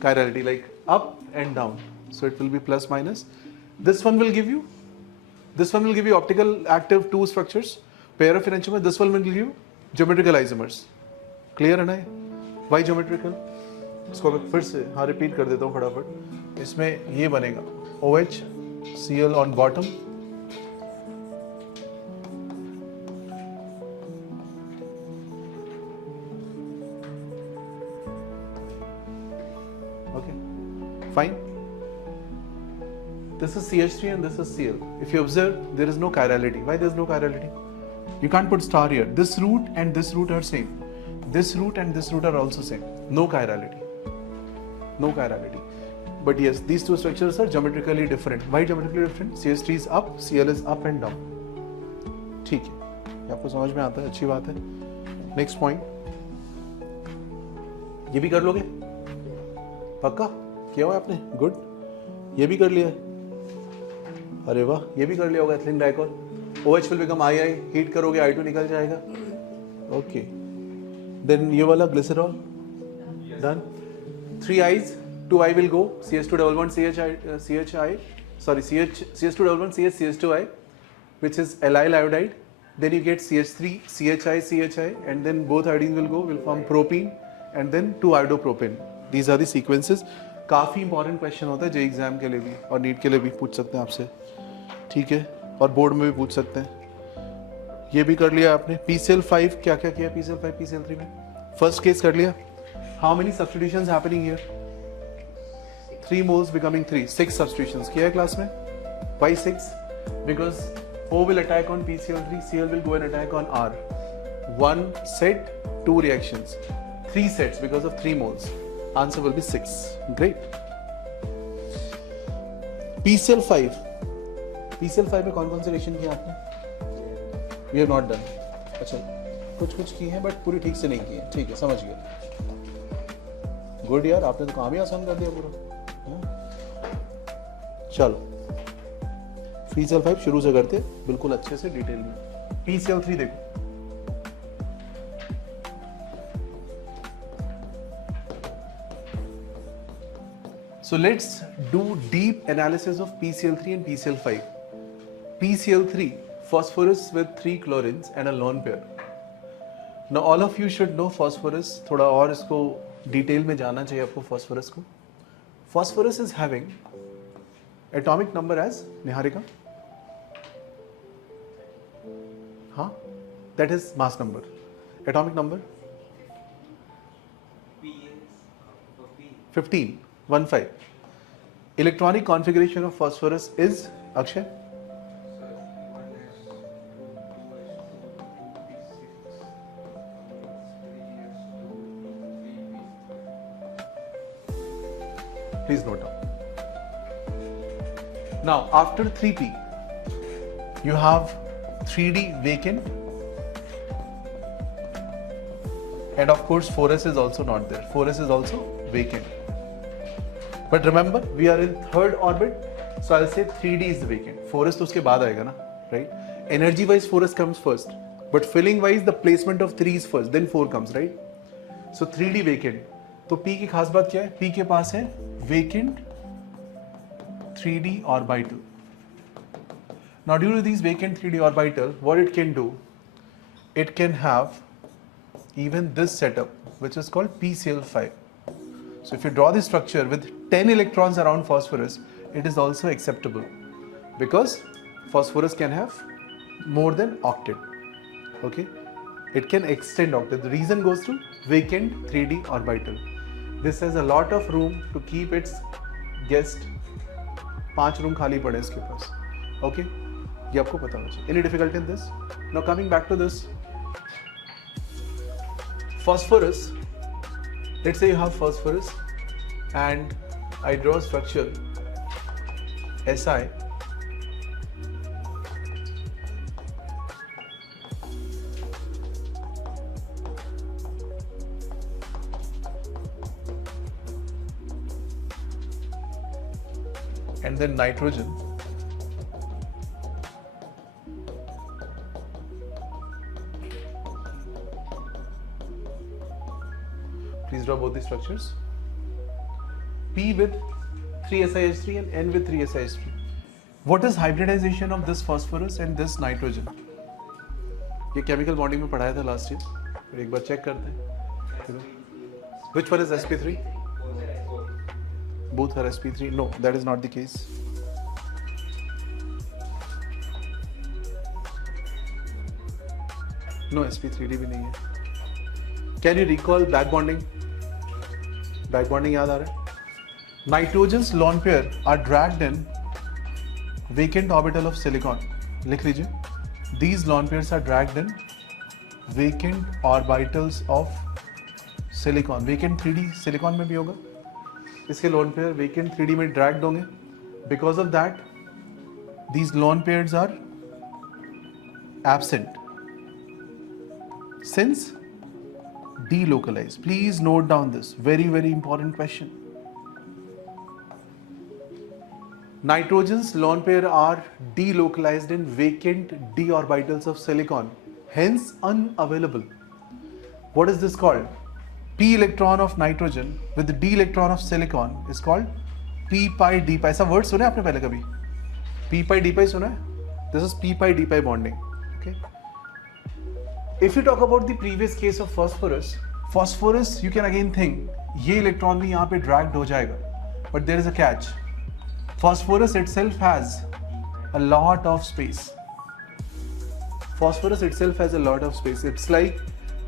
chirality like up and down, so it will be plus minus. This one will give you optical active two structures, pair of enantiomer. This one will give you geometrical isomers. Clear है ना? Why geometrical? इसको मैं फिर से हाँ repeat कर देता हूँ फटाफट. इसमें ये बनेगा OH Cl on bottom, fine. This is CH3 and this is Cl. If you observe, there is no chirality. Why there is no chirality? You can't put star here. This root and this root are same. This root and this root are also same. No chirality. No chirality. But yes, these two structures are geometrically different. Why geometrically different? CH3 is up, Cl is up and down. ठीक है. ये आपको समझ में आता है. अच्छी बात है. Next point. ये भी कर लोगे? पक्का? किया हुआ आपने? गुड. ये भी कर लिया. अरे वाह ये भी कर लिया होगा. Ethylene glycol. OH will become II. Heat करोगे I2 निकल जाएगा. ओके. देन ये वाला glycerol. Done. 3 I's, 2 I will go. CH211 CHI. Sorry CH211 CH2I, which is allyl iodide. Then you get CH3 CHI and then both iodines will form propene and then 2 iodopropane. These are the sequences. काफ़ी important question होता है जे exam के लिए भी और NEET के लिए भी पूछ सकते हैं आपसे. ठीक है और बोर्ड में भी पूछ सकते हैं. ये भी कर लिया आपने. PCl5 क्या क्या किया? PCl5 PCl3 में फर्स्ट केस कर लिया. How many substitutions happening here? 3 moles becoming 3. 6 substitutions किया है क्लास में. Why 6? Because O will attack on PCl3, Cl will go and attack on R. 1 set, 2 reactions. 3 sets because of 3 moles. Answer will be 6. Great. PCl5. PCl5 में कौन से reaction किए आपने? We have not done. अच्छा, कुछ किए हैं but पूरी ठीक से नहीं किए. ठीक है, समझ गया. गुड यार, आपने तो काम ही आसान कर दिया पूरा. चलो, PCl5 शुरू से करते बिल्कुल अच्छे से डिटेल में. PCl3 देखो. So let's do deep analysis of PCl3 and PCl5. PCl3, phosphorus with 3 chlorines and a lone pair. Now all of you should know phosphorus. थोड़ा और इसको डिटेल में जानना चाहिए आपको phosphorus को. Phosphorus is having atomic number as Niharika. हाँ, that is mass number. Atomic number 15. 1-5. Electronic configuration of phosphorus is Akshay. Please note down. Now after 3p, you have 3d vacant, and of course 4s is also not there. 4s is also vacant. But remember, we are in 3rd orbit, so I'll say 3d is vacant. 4s तो उसके बाद आएगा ना, right? Energy wise 4s comes first, but filling wise the placement of 3 is first, then 4 comes, right? So 3d vacant. तो P की खास बात क्या है? P के पास है vacant 3d orbital. Now due to these vacant 3d orbital, what it can do? It can have even this setup, which is called PCl5. So if you draw this structure with 10 electrons around phosphorus, it is also acceptable because phosphorus can have more than octet. Okay, it can extend octet. The reason goes to vacant 3d orbital. This has a lot of room to keep its guest. 5 room खाली पड़े इसके पास. Okay, ये आपको पता होना चाहिए. Any difficulty in this? Now coming back to this, phosphorus. Let's say you have phosphorus and I draw a structure Si and then nitrogen please draw both the structures. P with 3SiH3 and N with 3SiH3. What is hybridization of this phosphorus and this nitrogen? ये chemical bonding में पढ़ाया था last year. फिर एक बार check करते हैं. Which one is sp3? Both are sp3. No, that is not the case. No, sp3d भी नहीं है. Can you recall back bonding? Back bonding याद आ रहा है? Nitrogen's lone pair are dragged in vacant orbital of silicon. लिख लीजिए. These lone pairs are dragged in vacant orbitals of silicon. Vacant 3D silicon में भी होगा. इसके lone pair vacant 3D में dragged होंगे. Because of that, these lone pairs are absent. Since delocalized. Please note down this. Very, very important question. Nitrogen's lone pair are delocalized in vacant d orbitals of silicon, hence unavailable. What is this called? P electron of nitrogen with the d electron of silicon is called p pi d pi. ऐसा word सुना है आपने पहले कभी? p pi d pi सुना है? This is p pi d pi bonding. Okay. If you talk about the previous case of phosphorus, you can again think ये electron भी यहाँ पे dragged हो जाएगा. But there is a catch. Phosphorus itself has a lot of space. Phosphorus itself has a lot of space. It's like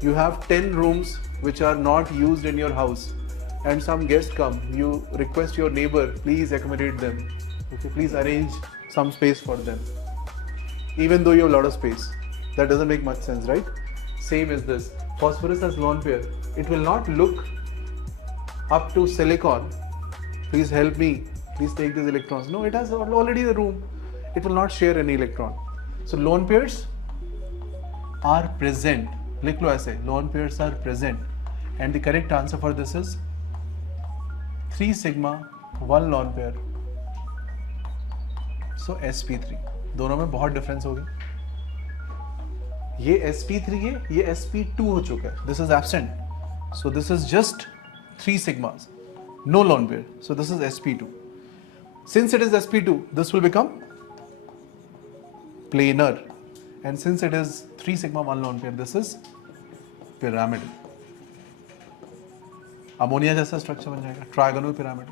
you have 10 rooms which are not used in your house and some guests come. You request your neighbor, please accommodate them. Okay, please arrange some space for them. Even though you have a lot of space. That doesn't make much sense, right? same as this. Phosphorus has lone pair. It will not look up to silicon. Please help me. Please take these electrons. No, it has already the room. It will not share any electron. So lone pairs are present. लिख लो ऐसे. Lone pairs are present. And the correct answer for this is 3 sigma 1 lone pair. So sp3. दोनों में बहुत difference हो गया. ये sp3 है, ये sp2 हो चुका है. This is absent. So this is just 3 sigmas. No lone pair. So this is sp2. Since it is sp2, this will become planar. And since it is 3 sigma 1 lone pair, this is pyramidal. Ammonia जैसा structure बन जाएगा. Trigonal pyramid.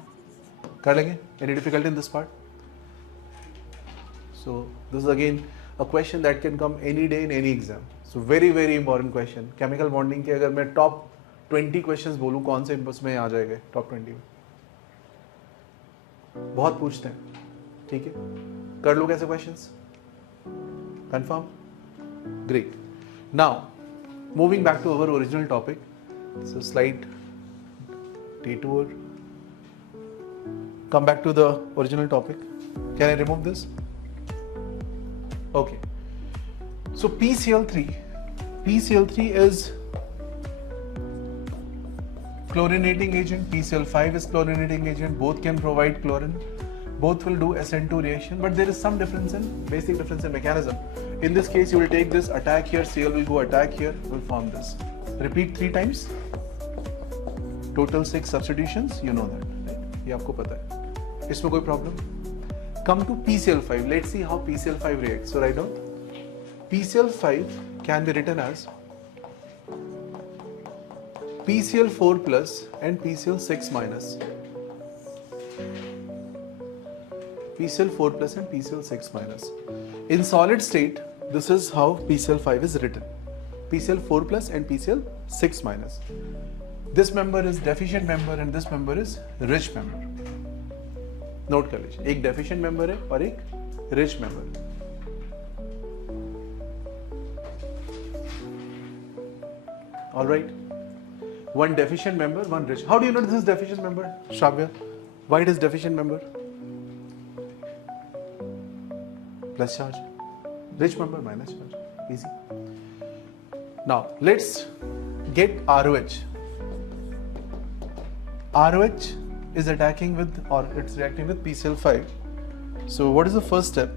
कर लेंगे? Any difficulty in this part? So this is again a question that can come any day in any exam. So very very important question. Chemical bonding के अगर मैं top 20 questions बोलूँ कौन से उसमें आ जाएगा top 20 में? बहुत पूछते हैं. ठीक है? कर लो कैसे questions? Confirm? Great. Now moving back to our original topic. So slight detour. Come back to the original topic. Can I remove this? Okay. So PCl3 is chlorinating agent. PCl5 is chlorinating agent. Both can provide chlorine. Both will do SN2 reaction, but there is some basic difference in mechanism. In this case, you will take this attack here. Cl will go attack here. Will form this. Repeat 3 times. Total 6 substitutions. You know that, right? ये आपको पता है. इसमें कोई problem? Come to PCl5. Let's see how PCl5 reacts. So write down. PCl5 can be written as PCl4 plus and PCl6 minus. PCl4 plus and PCl6 minus. In solid state, this is how PCl5 is written. PCl4 plus and PCl6 minus. This member is deficient member and this member is rich member. Note कर लीजिए. एक deficient member है और एक rich member. All right. One deficient member, one rich. How do you know this is deficient member, Shravya? Why it is deficient member? Plus charge. Rich member minus charge. Easy. Now let's get ROH. ROH is attacking with or it's reacting with PCl5. So what is the first step?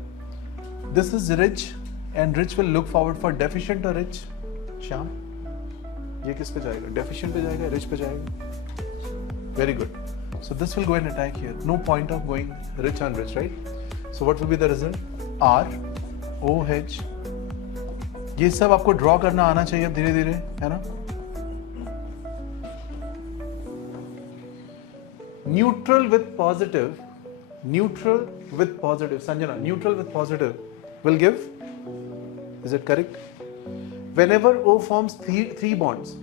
This is rich and rich will look forward for deficient or rich. Shyam, ये किस पे जाएगा? Deficient पे जाएगा, rich पे जाएगा. Very good. So this will go and attack here. No point of going rich and rich, right? So what will be the result? R, OH. ये सब आपको draw करना आना चाहिए अब धीरे धीरे, है ना? Neutral with positive, Sanjana, neutral with positive will give, is it correct? Whenever O forms three bonds,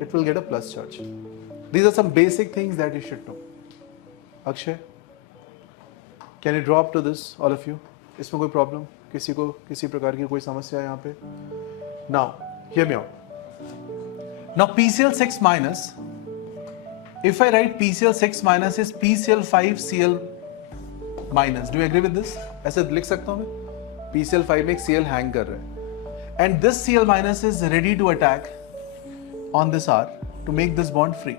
it will get a plus charge. These are some basic things that you should know. Akshay, can you draw up to this, all of you? इसमें कोई problem? किसी को किसी प्रकार की कोई समस्या यहाँ पे? Now, hear me out. Now PCl6 minus. If I write PCl6 minus is PCl5Cl minus. Do you agree with this? ऐसे लिख सकता हूँ मैं? PCl5 में एक Cl hang कर रहा है. And this Cl minus is ready to attack on this R to make this bond free.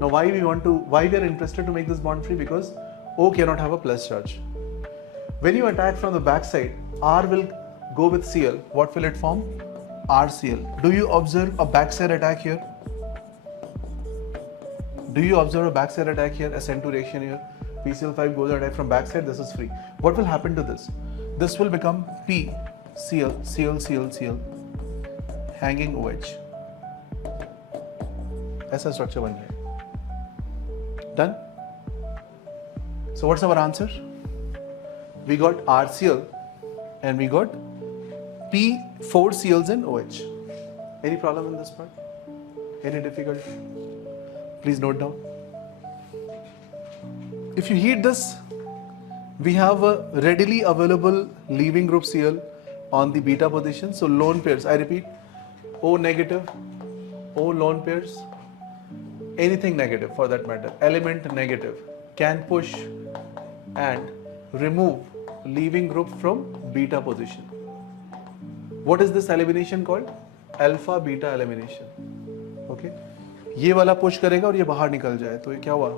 Now why we are interested to make this bond free? Because O cannot have a plus charge. When you attack from the back side, R will go with Cl. What will it form? RCl. Do you observe a backside attack here? Do you observe a backside attack here, SN2 reaction here? PCl5 goes attack from backside, this is free. What will happen to this? This will become P, Cl, hanging OH. ऐसा structure बन जाएगा. Done? So what's our answer? We got RCl and we got P4 Cls and OH. Any problem in this part? Any difficulty? Please note down. If you heat this, we have a readily available leaving group Cl on the beta position. So lone pairs, I repeat, O negative, O lone pairs, anything negative for that matter, element negative, can push and remove leaving group from beta position. What is this elimination called? Alpha beta elimination. Okay? ये वाला push करेगा और ये बाहर निकल जाए तो ये क्या हुआ?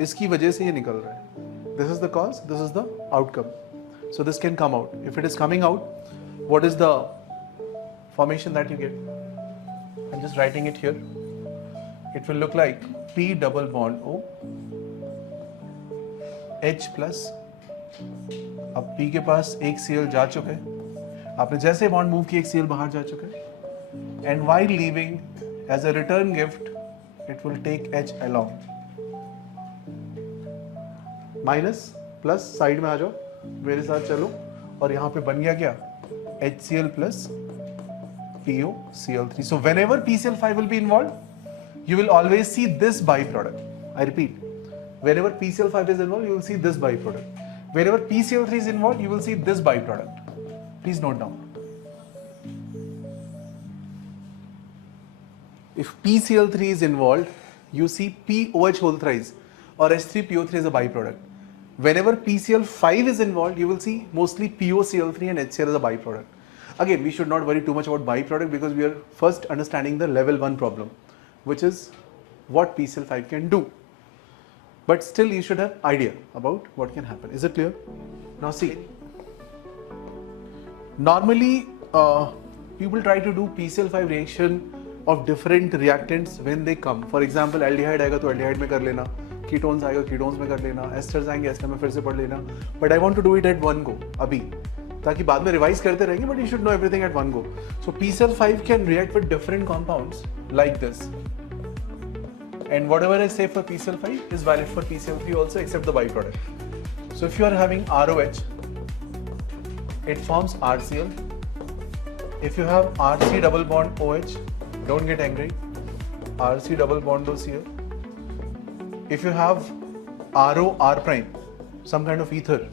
इसकी वजह से ये निकल रहा है. This is the cause, this is the outcome. So this can come out. If it is coming out, what is the formation that you get? I'm just writing it here. It will look like P double bond O, H plus. अब P के पास एक Cl जा चुका है. आपने जैसे bond move किया एक Cl बाहर जा चुका है. And while leaving, as a return gift, it will take H along. Minus plus side में आ जाओ, मेरे साथ चलो, और यहाँ पे बन गया क्या? HCl plus PoCl3. So whenever PCl5 will be involved, you will always see this byproduct. I repeat, whenever PCl5 is involved, you will see this byproduct. Whenever PCl3 is involved, you will see this byproduct. Please note down. If PCl3 is involved, you see POH whole thrice or H3PO3 is a byproduct. Whenever PCl5 is involved, you will see mostly PoCl3 and HCl as a byproduct. Again, we should not worry too much about byproduct because we are first understanding the level 1 problem, which is what PCl5 can do. But still you should have idea about what can happen. Is it clear? Now see, normally people try to do PCl5 reaction of different reactants when they come. For example, aldehyde आएगा तो aldehyde में कर लेना, ketones आएगा ketones में कर लेना, esters आएंगे ester में फिर से पढ़ लेना. But I want to do it at one go अभी, ताकि बाद में revise करते रहेंगे. But you should know everything at one go. So PCl5 can react with different compounds like this. And whatever I say for PCl5 is valid for PCl3 also, except the byproduct. So if you are having ROH, it forms RCl. If you have RC double bond OH, don't get angry, RC double bond OCl. If you have RO R prime, some kind of ether,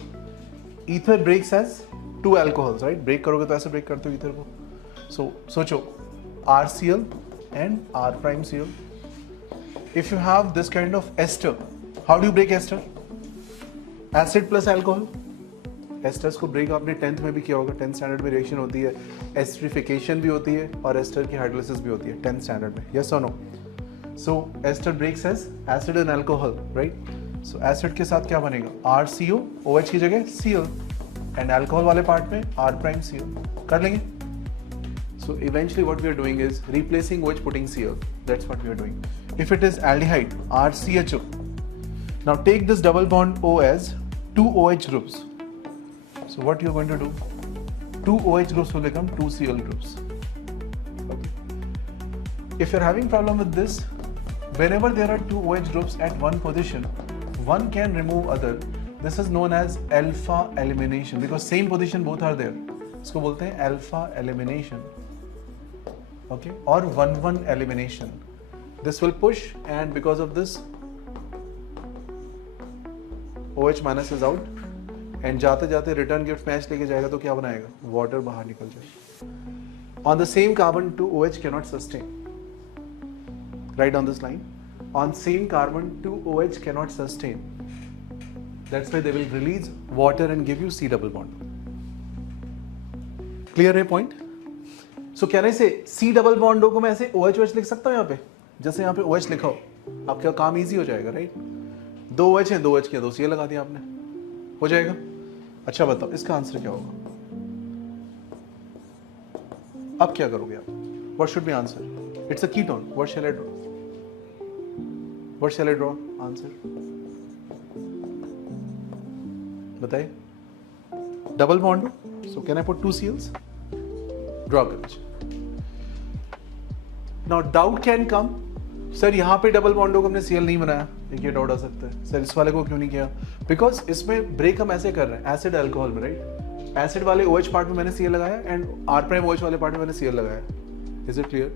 ether breaks as two alcohols, right? Break करोगे तो ऐसे break करते हो ether को. So सोचो RCl and R prime Cl. If you have this kind of ester, how do you break ester? Acid plus alcohol. Esters को break आपने 10th में भी किया होगा. 10th standard में reaction होती है, esterification भी होती है और ester की hydrolysis भी होती है 10th standard में. Yes or no? So ester breaks as acid and alcohol, right? So acid के साथ क्या बनेगा? RCO, OH की जगह Cl, and alcohol वाले part में R prime Cl. कर लेंगे? So eventually what we are doing is replacing OH, putting Cl. That's what we are doing. If it is aldehyde, RCHO. Now take this double bond O as two OH groups. So what you are going to do? Two OH groups will become two Cl groups. Okay. If you are having problem with this, whenever there are two OH groups at one position, one can remove other. This is known as alpha elimination because same position both are there. इसको बोलते हैं alpha elimination. Okay, or 1-1 elimination. This will push, and because of this, OH minus is out, and जाते जाते return gift match लेके जाएगा तो क्या बनाएगा? Water बाहर निकल जाएगा. On the same carbon, two OH cannot sustain. Write down this line. On same carbon, two OH cannot sustain. That's why they will release water and give you C double bond. Clear है point? So can I say C double bond को मैं ऐसे OH लिख सकता हूँ यहाँ पे? जैसे यहाँ पे OH लिखा हो, आपका काम इजी हो जाएगा, राइट? दो OH हैं, दो OH किया, दो Cl लगा दिया आपने, हो जाएगा. अच्छा बताओ इसका आंसर क्या होगा? अब क्या करोगे आप? What should be answer? It's a ketone. What shall I draw? What shall I draw? Answer. बताइए. Double bond. So can I put two Cls? Draw image. Now doubt can come. Sir यहाँ पे double bond को हमने Cl नहीं बनाया, एक ये doubt आ सकता है. सर इस वाले को क्यों नहीं किया? बिकॉज इसमें ब्रेक हम ऐसे कर रहे हैं एसिड अल्कोहल में, राइट? एसिड वाले OH पार्ट में मैंने Cl लगाया एंड R प्राइम OH वाले पार्ट में मैंने Cl लगाया. Is it clear?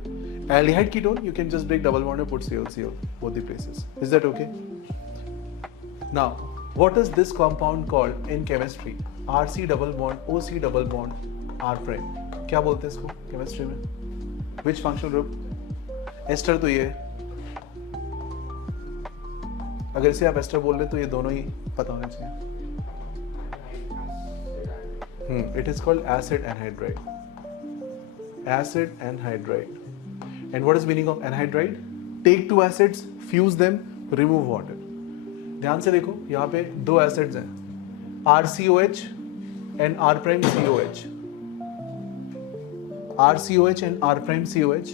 Aldehyde ketone, you can just break double bond and put Cl both the places. Is that okay? Now, what is this compound called in chemistry? RC double bond, OC double bond, R prime. क्या बोलते हैं इसको chemistry में? Which functional group? Ester तो ये, अगर इसे आप एस्टर बोल रहे तो ये दोनों ही पता होना चाहिए. It is called acid anhydride. Acid anhydride. And what is meaning of anhydride? Take two acids, fuse them, remove water. ध्यान से देखो, यहाँ पे दो एसिड्स हैं, RCOH and R prime COH. RCOH and R prime COH,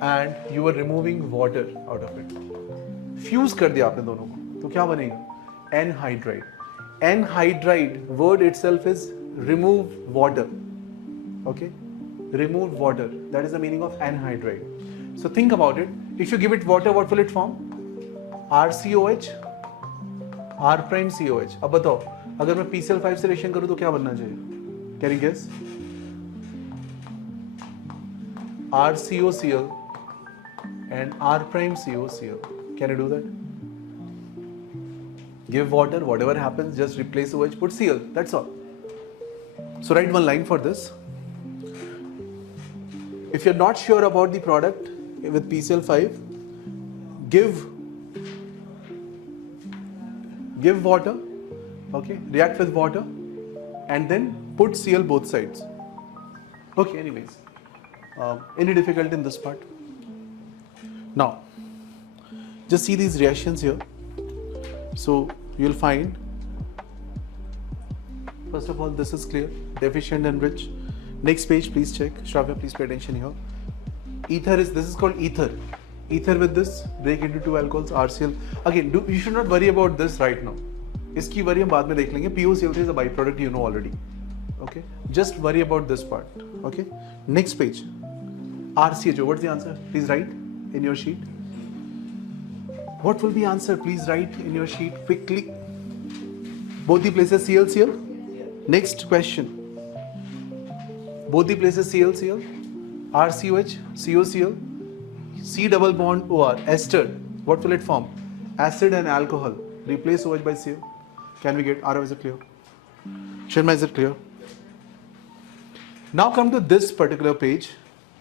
and you are removing water out of it. Fuse कर दिया आपने दोनों को, तो क्या बनेगा? Anhydride. Anhydride word itself is remove water. Okay, remove water. That is the meaning of anhydride. So think about it. If you give it water, what will it form? RCOH, R prime COH. अब बताओ, अगर मैं PCl5 से reaction करूं तो क्या बनना चाहिए? Can you guess? RCOCl and R prime COCl. Can you do that? Give water, whatever happens, just replace OH, put Cl. That's all. So write one line for this. If you're not sure about the product with PCl5, give water, okay, react with water, and then put Cl both sides. Okay, anyways, any difficulty in this part? Now, just see these reactions here. So you'll find, first of all, this is clear, deficient and rich. Next page, please check. Shravya, please pay attention here. Ether is, this is called ether. Ether with this, break into two alcohols, RCl. Again, you should not worry about this right now. इसकी worry हम बाद में देख लेंगे. POCl3 is a byproduct, you know already. Okay, just worry about this part. Okay, next page. RCHO, what's the answer? Please write in your sheet. What will be answer? Please write in your sheet quickly. Both the places ClCl. Next question. Both the places ClCl, RCOH, COCl, C double bond OR, ester. What will it form? Acid and alcohol. Replace OH by Cl. Can we get? Arav, is it clear? Sharma, is it clear? Now come to this particular page.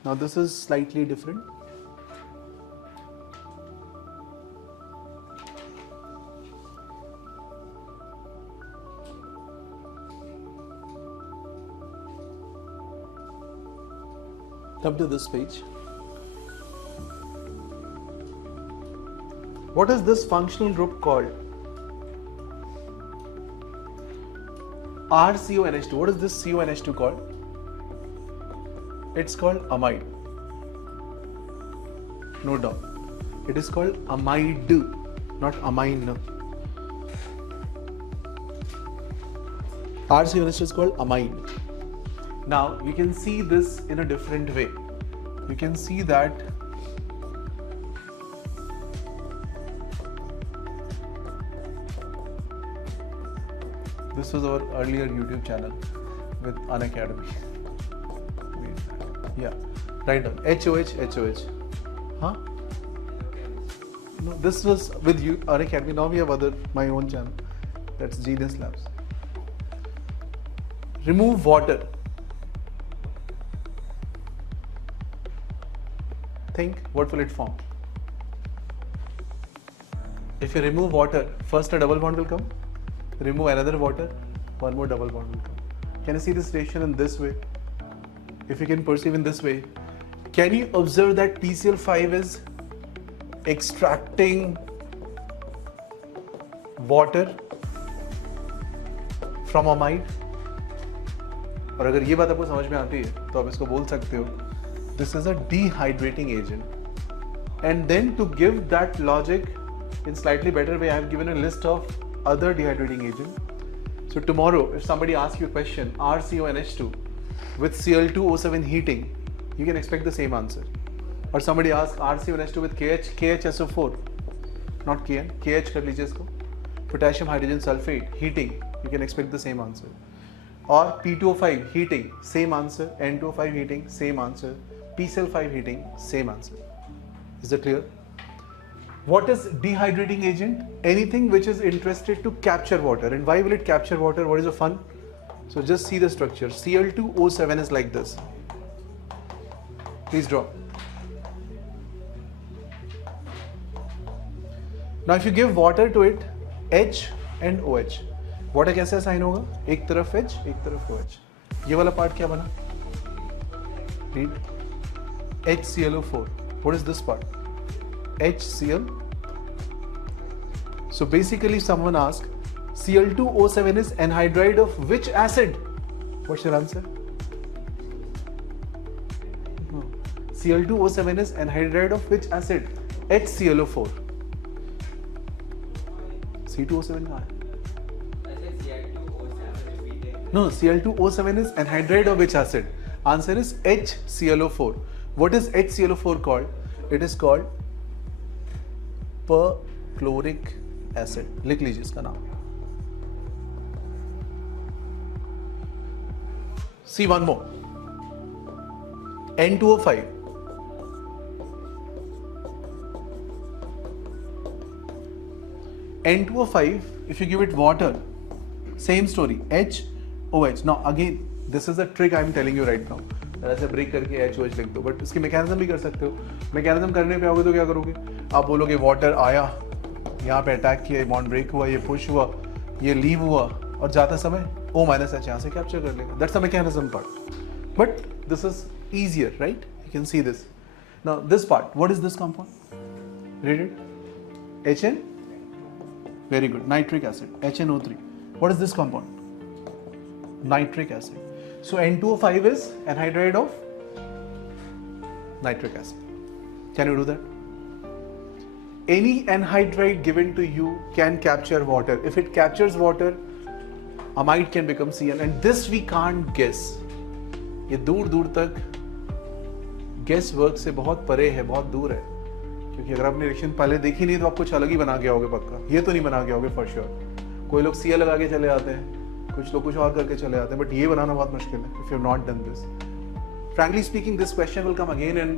Now this is slightly different. Come to this page. What is this functional group called? RCONH2. What is this CONH2 called? It's called amide. No doubt. It is called amide, not amine. RCONH2 is called amide. Now you can see this in a different way. You can see that this was our earlier YouTube channel with Unacademy. Yeah, right down. HOH. Huh? No, this was with you, Unacademy. Now we have my own channel. That's Genius Labs. Remove water. Think, what will it form? If you remove water, first a double bond will come. Remove another water, one more double bond will come. Can you see this reaction in this way? If you can perceive in this way, can you observe that PCl5 is extracting water from amide? और अगर ये बात आपको समझ में आती है तो आप इसको बोल सकते हो, this is a dehydrating agent. And then to give that logic in slightly better way, I have given a list of other dehydrating agents. So tomorrow, if somebody asks you a question, RCONH2 with Cl2O7 heating, you can expect the same answer. Or somebody asks RCONH2 with KHSO4, not KN, KH कर लीजिए इसको, potassium hydrogen sulfate heating, you can expect the same answer. Or P2O5 heating, same answer. N2O5 heating, same answer. PCl5 heating, same answer. Is that clear? What is dehydrating agent? Anything which is interested to capture water. And why will it capture water? What is the fun? So just see the structure. Cl2O7 is like this. Please draw. Now if you give water to it, H and OH. Water कैसे sign होगा? एक तरफ H, एक तरफ OH. ये वाला part क्या बना? Read. HClO4. What is this part? HCl. So basically someone asked, Cl2O7 is anhydride of which acid? What's your answer? Cl2O7 is anhydride of which acid? HClO4. C2O7 कहाँ है? No, Cl2O7 is anhydride of which acid? Answer is HClO4. What is HClO4 called? It is called perchloric acid. लिख लीजिए इसका नाम. See one more. N2O5. N2O5, if you give it water, same story, HOH. Now again, this is a trick I am telling you right now. ऐसे break करके HOH लिख दो, but इसकी mechanism भी कर सकते हो. मैकेनिज्म करने पे आओगे तो क्या करोगे? आप बोलोगे वाटर आया, यहाँ पे अटैक किया, बॉन्ड ब्रेक हुआ, ये पुश हुआ, ये लीव हुआ, और जाता समय O-H यहाँ से कैप्चर कर लेगा. That's the mechanism part. But this is easier, right? You can see this. Now this part, what is this compound? Read it. HN. Very good. Nitric acid. HNO3. What is this compound? Nitric acid. So N2O5 is anhydride of nitric acid. Can you do that? Any anhydride given to you can capture water. If it captures water, amide can become Cl, and this we can't guess. ये दूर दूर तक guess work से बहुत परे है, बहुत दूर है. क्योंकि अगर आपने रिएक्शन पहले देखी नहीं तो आप कुछ अलग ही बना के आओगे पक्का. ये तो नहीं बना के आओगे फॉर श्योर. कोई लोग Cl लगा के चले आते हैं, कुछ लोग कुछ और करके चले आते हैं, बट ये बनाना बहुत मुश्किल है. If you have not done this, frankly speaking, this question will come again and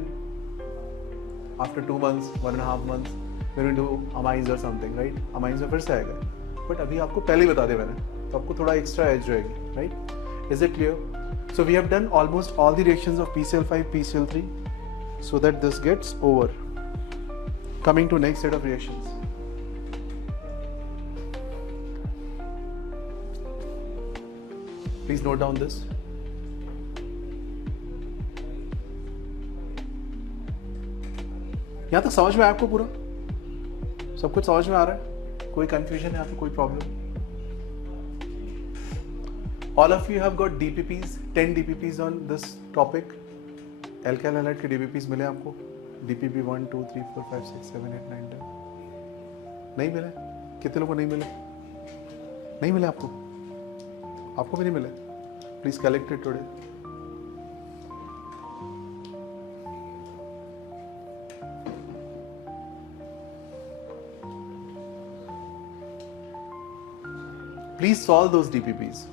after 2 months, 1.5 months, when we do amines or something, right? Amines में फिर से आएगा. But अभी आपको पहले ही बता दिया मैंने, तो आपको थोड़ा extra edge रहेगी, right? Is it clear? So we have done almost all the reactions of PCl5, PCl3, so that this gets over. Coming to next set of reactions. Please note down this. यहाँ तक समझ में आया आपको पूरा? सब कुछ समझ में आ रहा है? कोई कंफ्यूजन है यहाँ पे, कोई problem? All of you have got DPPs, 10 DPPs on this topic. Alkyl halide के DPPs मिले आपको? DPP 1, 2, 3, 4, 5, 6, 7, 8, 9, 10. नहीं मिले? कितने लोगों को नहीं मिले? नहीं मिले आपको? आपको भी नहीं मिले? Please collect it today. Please solve those DPPs.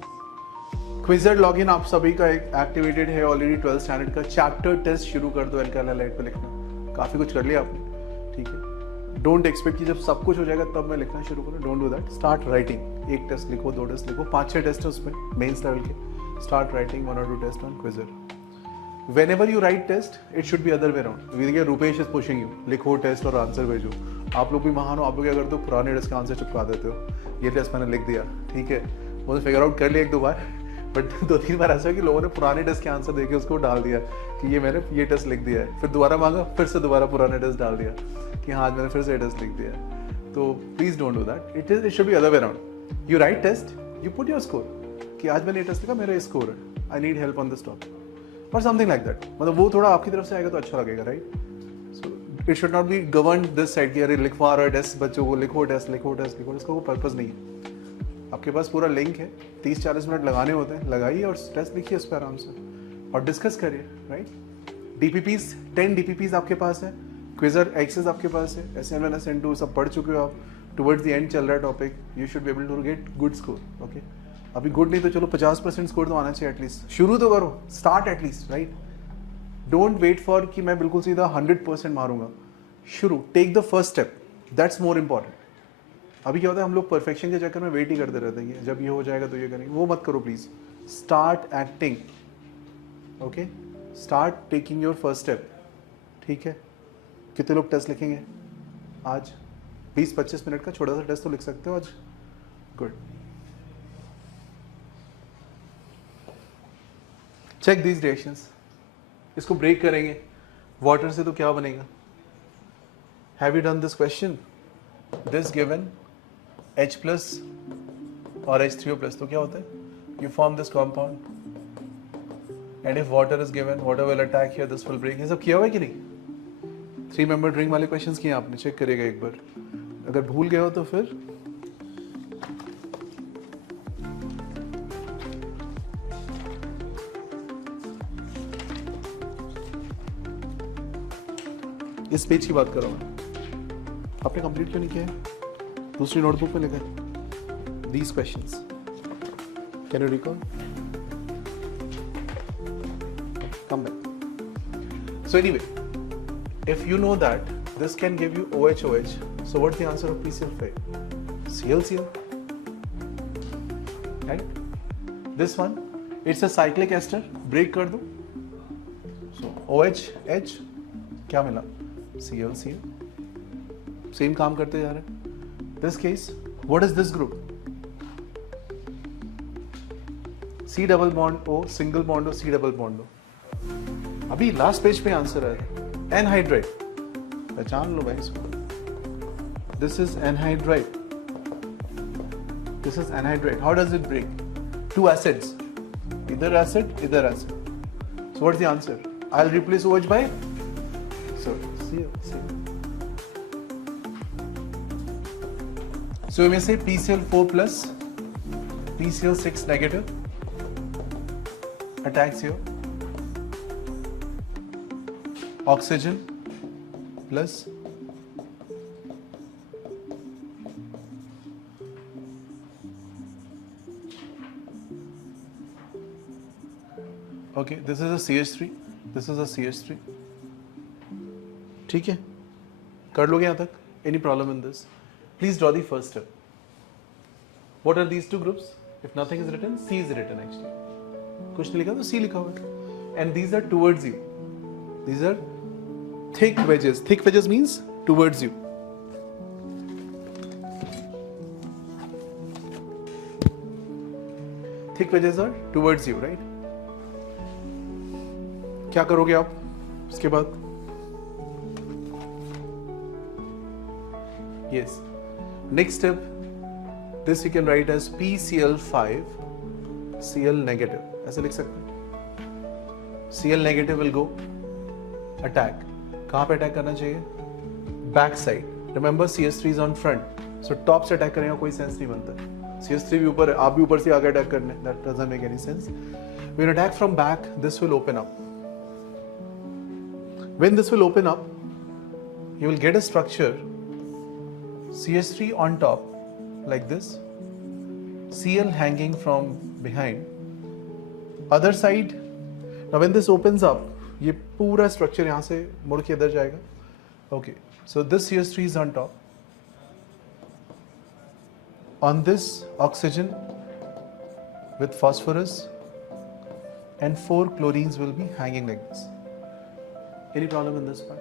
Quizzer login आप सभी का एक्टिवेटेड है ऑलरेडी 12th स्टैंडर्ड का. चैप्टर टेस्ट शुरू कर दो एल्काइल हैलाइड पे लिखना. काफ़ी कुछ कर लिया आपने, ठीक है. डोंट एक्सपेक्ट कि जब सब कुछ हो जाएगा तब मैं लिखना शुरू करूँ. Don't do that. Start writing. एक टेस्ट लिखो, 2 टेस्ट लिखो, 5-6 टेस्ट है उसमें मेंस लेवल के. Start writing 1 or 2 test on Quizzer. Whenever you write test, it should be other way around. देखिए रूपेश is pushing you. लिखो टेस्ट और आंसर भेजो. आप लोग भी महान हो. आप लोग क्या करते हो? पुराने टेस्ट का आंसर चिपका देते हो. ये टेस्ट मैंने लिख दिया, ठीक है, वो फिगर आउट कर लिया 1-2 बार, बट 2-3 बार ऐसा है कि लोगों ने पुराने टेस्ट के आंसर देके उसको डाल दिया कि ये मैंने ये टेस्ट लिख दिया है. फिर दोबारा मांगा, फिर से दोबारा पुराने टेस्ट डाल दिया कि हाँ आज मैंने फिर से टेस्ट लिख दिया. तो please don't do that. It should be other way around. You write test, you put your score कि आज मैंने ये टेस्ट लिखा, मेरा स्कोर है, I need help on this topic और समथिंग लाइक दैट. मतलब वो थोड़ा आपकी तरफ से आएगा तो अच्छा लगेगा, right? So it should not be govern this side कि अरे लिखवा रहा है टेस्ट बच्चों को, लिखो टेस्ट लिखो टेस्ट लिखो. इसका कोई पर्पज़ नहीं है. आपके पास पूरा लिंक है, 30-40 मिनट लगाने होते हैं, लगाइए और टेस्ट लिखिए उस पर आराम से और डिस्कस करिए, राइट? DPPs 10 DPPs आपके पास है. Quizzer एक्सेस आपके पास है. SN1 SN2 सब पढ़ चुके हो आप. टुवर्ड्स द एंड चल रहा है topic. You should be able to get good score. Okay, अभी गुड नहीं तो चलो 50% स्कोर तो आना चाहिए एटलीस्ट. शुरू तो करो, start at least, right? Don't wait for कि मैं बिल्कुल सीधा 100% मारूंगा. शुरू, take the first step, that's more important. अभी क्या होता है, हम लोग परफेक्शन के चक्कर में वेट ही करते रहते हैं, जब ये हो जाएगा तो ये करेंगे. वो मत करो please. start acting, okay, start taking your first step. ठीक है, कितने लोग टेस्ट लिखेंगे आज? 20-25 मिनट का छोटा सा टेस्ट तो लिख सकते हो आज. गुड. Check these reactions. इसको ब्रेक करेंगे. वाटर से तो क्या बनेगा? Have you done this question? This given H plus और H3O plus तो क्या होता है? You form this compound and if water is given, water will attack here, this will break. ये सब किया हुआ है कि नहीं? 3 membered ring वाले क्वेश्चंस किए आपने, चेक करिएगा एक बार. अगर भूल गए हो तो फिर इस पेज की बात कर रहा हूँ मैं. आपने कंप्लीट क्यों नहीं किया है? दूसरी नोटबुक में लिखा है these questions. Can you recall? Come back. So anyway, if you know that this can give you OH, so what's the answer of PCl5? ClCl, right? This one, it's a cyclic ester. break कर दो. So OH, H, क्या मिला? ClCl. Same काम करते जा रहे हैं. This case, what is this group? C double bond O, single bond O, C double bond O. अभी लास्ट पेज पे आंसर है. एनहाइड्राइड. पहचान लो भाई इसको. This is anhydride. This is anhydride. How does it break? 2 acids. Either acid, either acid. So what's the answer? I'll replace OH by Cl. So we may say PCl4 plus PCl6 negative attacks here. Oxygen plus okay, this is a CH3, this is a CH3. ठीक है, कर लोगे यहाँ तक? Any problem in this? Please draw the first step. What are these two groups? If nothing is written, C is written actually. कुछ नहीं लिखा तो C लिखा हुआ है. And these are towards you. These are thick wedges. Thick wedges means towards you. Thick wedges are towards you, right? क्या करोगे आप उसके बाद? Yes. Next step, this you can write as PCl5 Cl negative. ऐसे लिख सकते हैं. Cl negative will go attack. कहाँ पे अटैक करना चाहिए? Back side. Remember CH3 is on front. So top से अटैक करेंगे कोई सेंस नहीं बनता. CH3 भी ऊपर है, आप भी ऊपर से आगे अटैक करने. That doesn't make any sense. When you attack from back, this will open up. When this will open up, you will get a structure CH3 on top like this, Cl hanging from behind. Other side, now when this opens up, ये पूरा structure यहाँ से मुड़ के इधर जाएगा. Okay, so this CH3 is on top. On this oxygen with phosphorus and 4 chlorines will be hanging like this. Any problem in this part?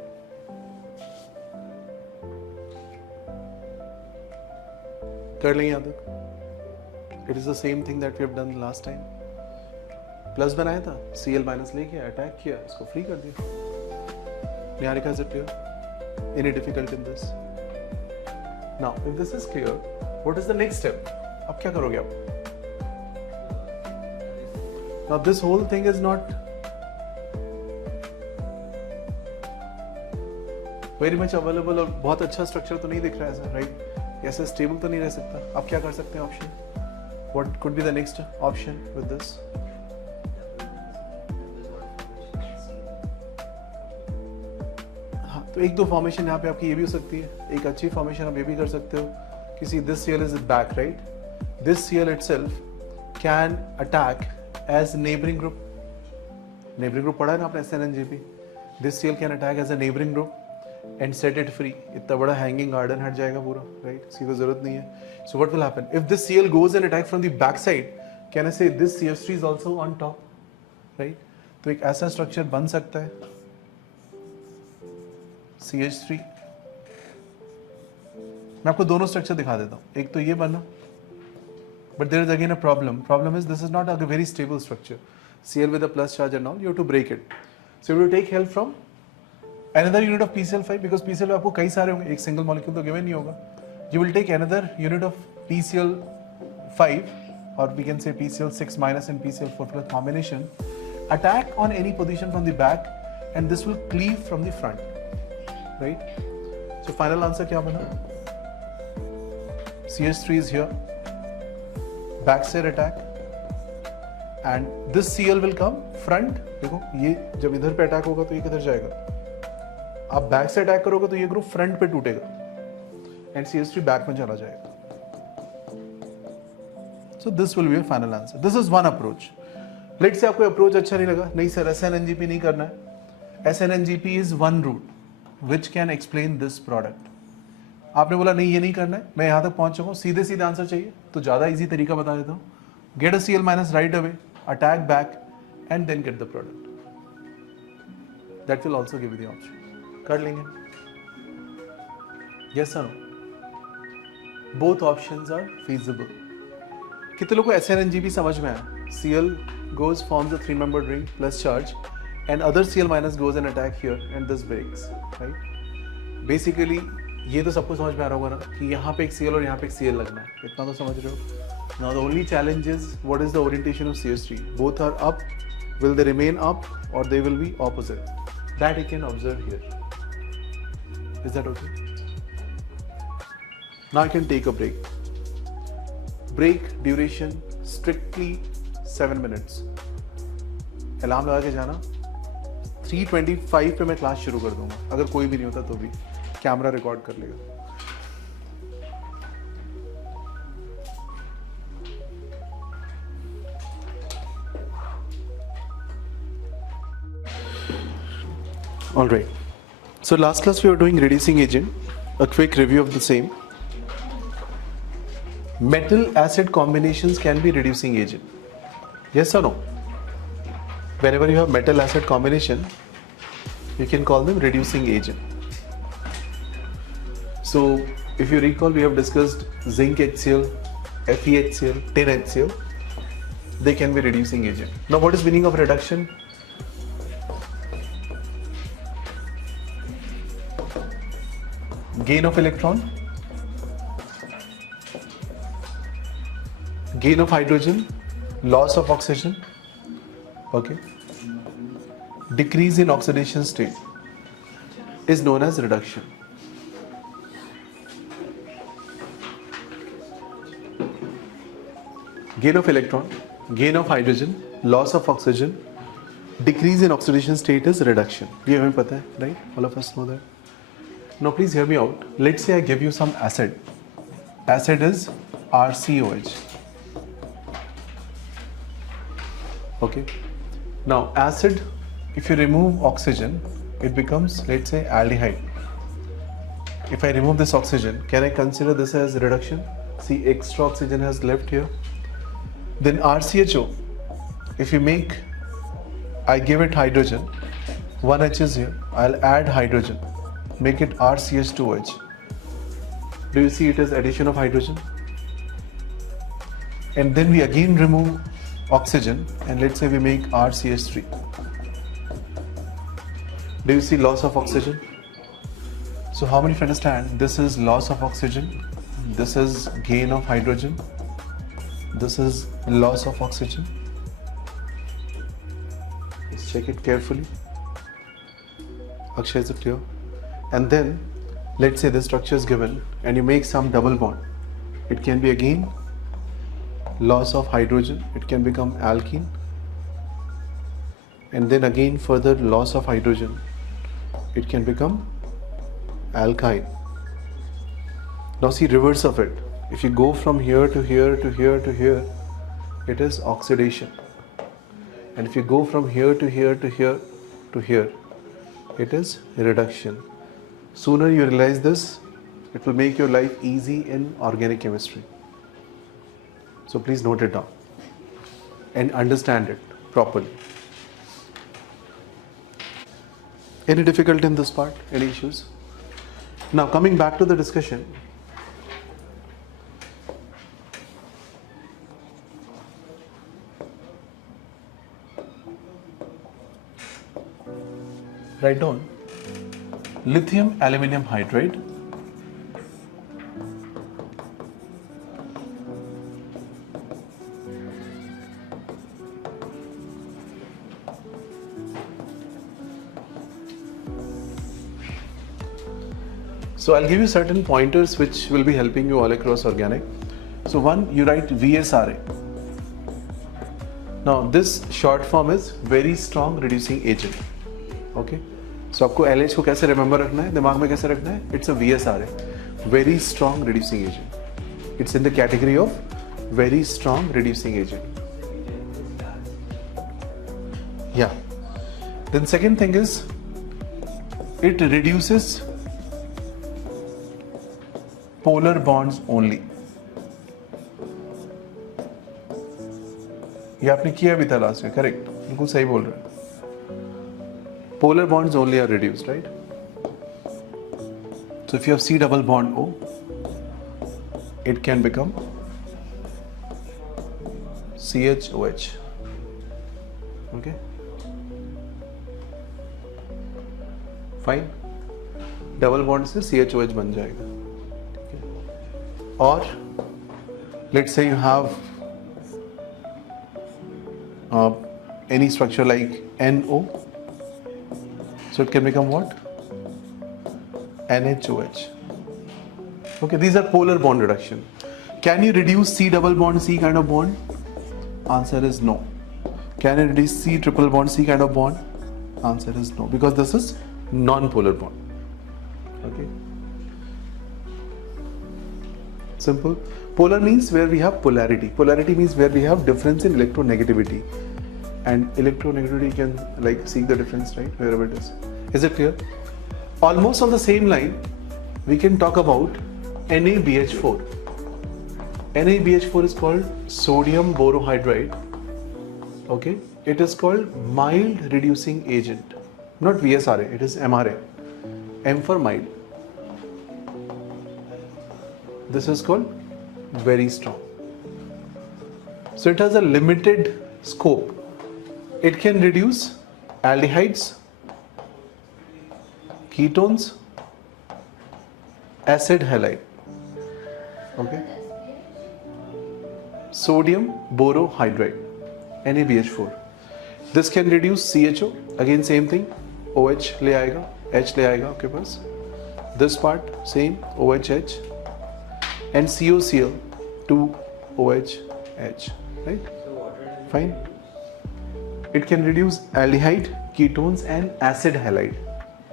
कर लेंगे यहाँ तक. It is the same thing that we have done last time. Plus बनाया था, Cl minus लेके attack किया, इसको free कर दिया. Niharika, is it clear? Any difficulty in this? Now, if this is clear, what is the next step? अब क्या करोगे आप? Now, this whole thing is not very much available और बहुत अच्छा स्ट्रक्चर तो नहीं दिख रहा है सर, राइट? ऐसे स्टेबल तो नहीं रह सकता. आप क्या कर सकते हैं option? What could be the next option with this? हाँ, तो एक दो फॉर्मेशन यहाँ पे आपकी ये भी हो सकती है. एक अच्छी फॉर्मेशन आप ये भी कर सकते हो. किसी this Cl is back, right? This Cl itself can attack as neighboring group. Neighboring group पढ़ा है ना आपने SNNGP? This Cl can attack as a neighboring group and set it free. इतना बड़ा hanging garden हट जाएगा पूरा, right? इसकी कोई जरूरत नहीं है. So what will happen? If this Cl goes and attack from the back side, can I say this CH3 is also on top, right? तो एक ऐसा स्ट्रक्चर बन सकता है CH3। मैं आपको दोनों स्ट्रक्चर दिखा देता हूँ, एक तो ये बना, but there is again a problem is this is not a very stable structure, Cl with a plus charge and all, you have to break it, so you have to take help from another unit of PCl5 because PCl आपको कई सारे होंगे, एक single molecule तो given नहीं होगा, you will take another unit of PCl5 or we can say PCl6 minus and PCl4 plus combination, attack on any position from the back and this will cleave from the front, right? So final answer क्या बना? CH3 is here, backside attack and this Cl will come front। देखो ये जब इधर पे attack होगा तो ये किधर जाएगा, आप बैक से अटैक करोगे तो ये ग्रुप फ्रंट पे टूटेगा एंड CH3 बैक में चला जाएगा। So this will be a final answer. This is one approach. Let say आपको अप्रोच अच्छा नहीं लगा, नहीं सर SNNGP नहीं करना है, SNNGP is one route which can explain this product. आपने बोला नहीं ये नहीं करना है, मैं यहाँ तक पहुँच चुका हूँ, सीधे सीधे आंसर चाहिए तो ज़्यादा इजी तरीका बता देता हूँ। Get a Cl minus right away, attack back and then get the product, that will also give the option. कर लेंगे? Yes sir, both options are feasible. कितने लोगों को SNNGP समझ में आया? Cl goes forms a 3-membered ring plus charge and other Cl minus goes and attack here and this breaks, right? Basically ये तो सबको समझ में आ रहा होगा ना कि यहाँ पे एक Cl और यहाँ पे एक Cl लगना है, इतना तो समझ रहे हो। Now the only challenge is what is the orientation of CH3? Both are up. Will they remain up or they will be opposite? That you can observe here. Is that okay? Now you can take a break. Break duration strictly 7 minutes. Alarm लगा के जाना, 3:25 पे मैं class शुरू कर दूंगा, अगर कोई भी नहीं होता तो भी कैमरा रिकॉर्ड कर लेगा। All right. So last class we were doing reducing agent. A quick review of the same. Metal acid combinations can be reducing agent. Yes or no? Whenever you have metal acid combination, you can call them reducing agent. So if you recall, we have discussed zinc HCl, FeHCl, tin HCl. They can be reducing agent. Now what is meaning of reduction? Gain of electron, gain of hydrogen, loss of oxygen, okay, decrease in oxidation state is known as reduction. Gain of electron, gain of hydrogen, loss of oxygen, decrease in oxidation state is reduction. ये हमें पता है, right? All of us know that. Now please hear me out. Let's say I give you some acid. Acid is RCOH. Okay. Now acid, if you remove oxygen, it becomes, let's say, aldehyde. If I remove this oxygen, can I consider this as reduction? See, extra oxygen has left here. Then RCHO, if you make, I give it hydrogen, 1 H is here, I'll add hydrogen, make it RCH2OH. Do you see it as addition of hydrogen? And then we again remove oxygen and let's say we make RCH3. Do you see loss of oxygen? So how many of you understand this is loss of oxygen, this is gain of hydrogen, this is loss of oxygen? Let's check it carefully. Akshay, is it clear? And then let's say this structure is given and you make some double bond. It can be again loss of hydrogen, it can become alkene, and then again further loss of hydrogen, it can become alkyne. Now see reverse of it. If you go from here to here to here to here, it is oxidation. And if you go from here to here to here to here, it is reduction. Sooner you realize this, it will make your life easy in organic chemistry. So please note it down. and understand it properly. Any difficulty in this part? Any issues? Now coming back to the discussion. Write down lithium aluminum hydride So I'll give you certain pointers which will be helping you all across organic. So one, you write VSRA. Now this short form is very strong reducing agent. Okay. So आपको LH को कैसे remember रखना है, दिमाग में कैसे रखना है? It's a VSRA, very strong reducing agent. It's in the category of very strong reducing agent. Yeah. Then second thing is it reduces polar bonds only. ये आपने किया भी था लास्ट में, करेक्ट, बिल्कुल सही बोल रहे हैं. Polar bonds only are reduced, right? So if you have C double bond O, it can become CHOH. Okay? Fine. Double bond से CHOH बन जाएगा. Or let's say you have any structure like NO, so it can become what? NHOH. Okay, these are polar bond reduction. Can you reduce C double bond C kind of bond? Answer is no. Can you reduce C triple bond C kind of bond? Answer is no, because this is non-polar bond. Okay. Simple. Polar means where we have polarity. Polarity means where we have difference in electronegativity. And electronegativity, you can like see the difference, right? Wherever it is. Is it clear? Almost on the same line, we can talk about NaBH4. NaBH4 is called sodium borohydride. Okay. It is called mild reducing agent. Not VSRA, it is MRA. M for mild. This is called very strong. So it has a limited scope. It can reduce aldehydes, ketones, acid halide. Okay. Sodium borohydride, NaBH4. This can reduce CHO. Again same thing. OH ले आएगा, H ले आएगा आपके पास. This part same, OHH. And COCl to OHH, right? Fine. It can reduce aldehyde, ketones and acid halide.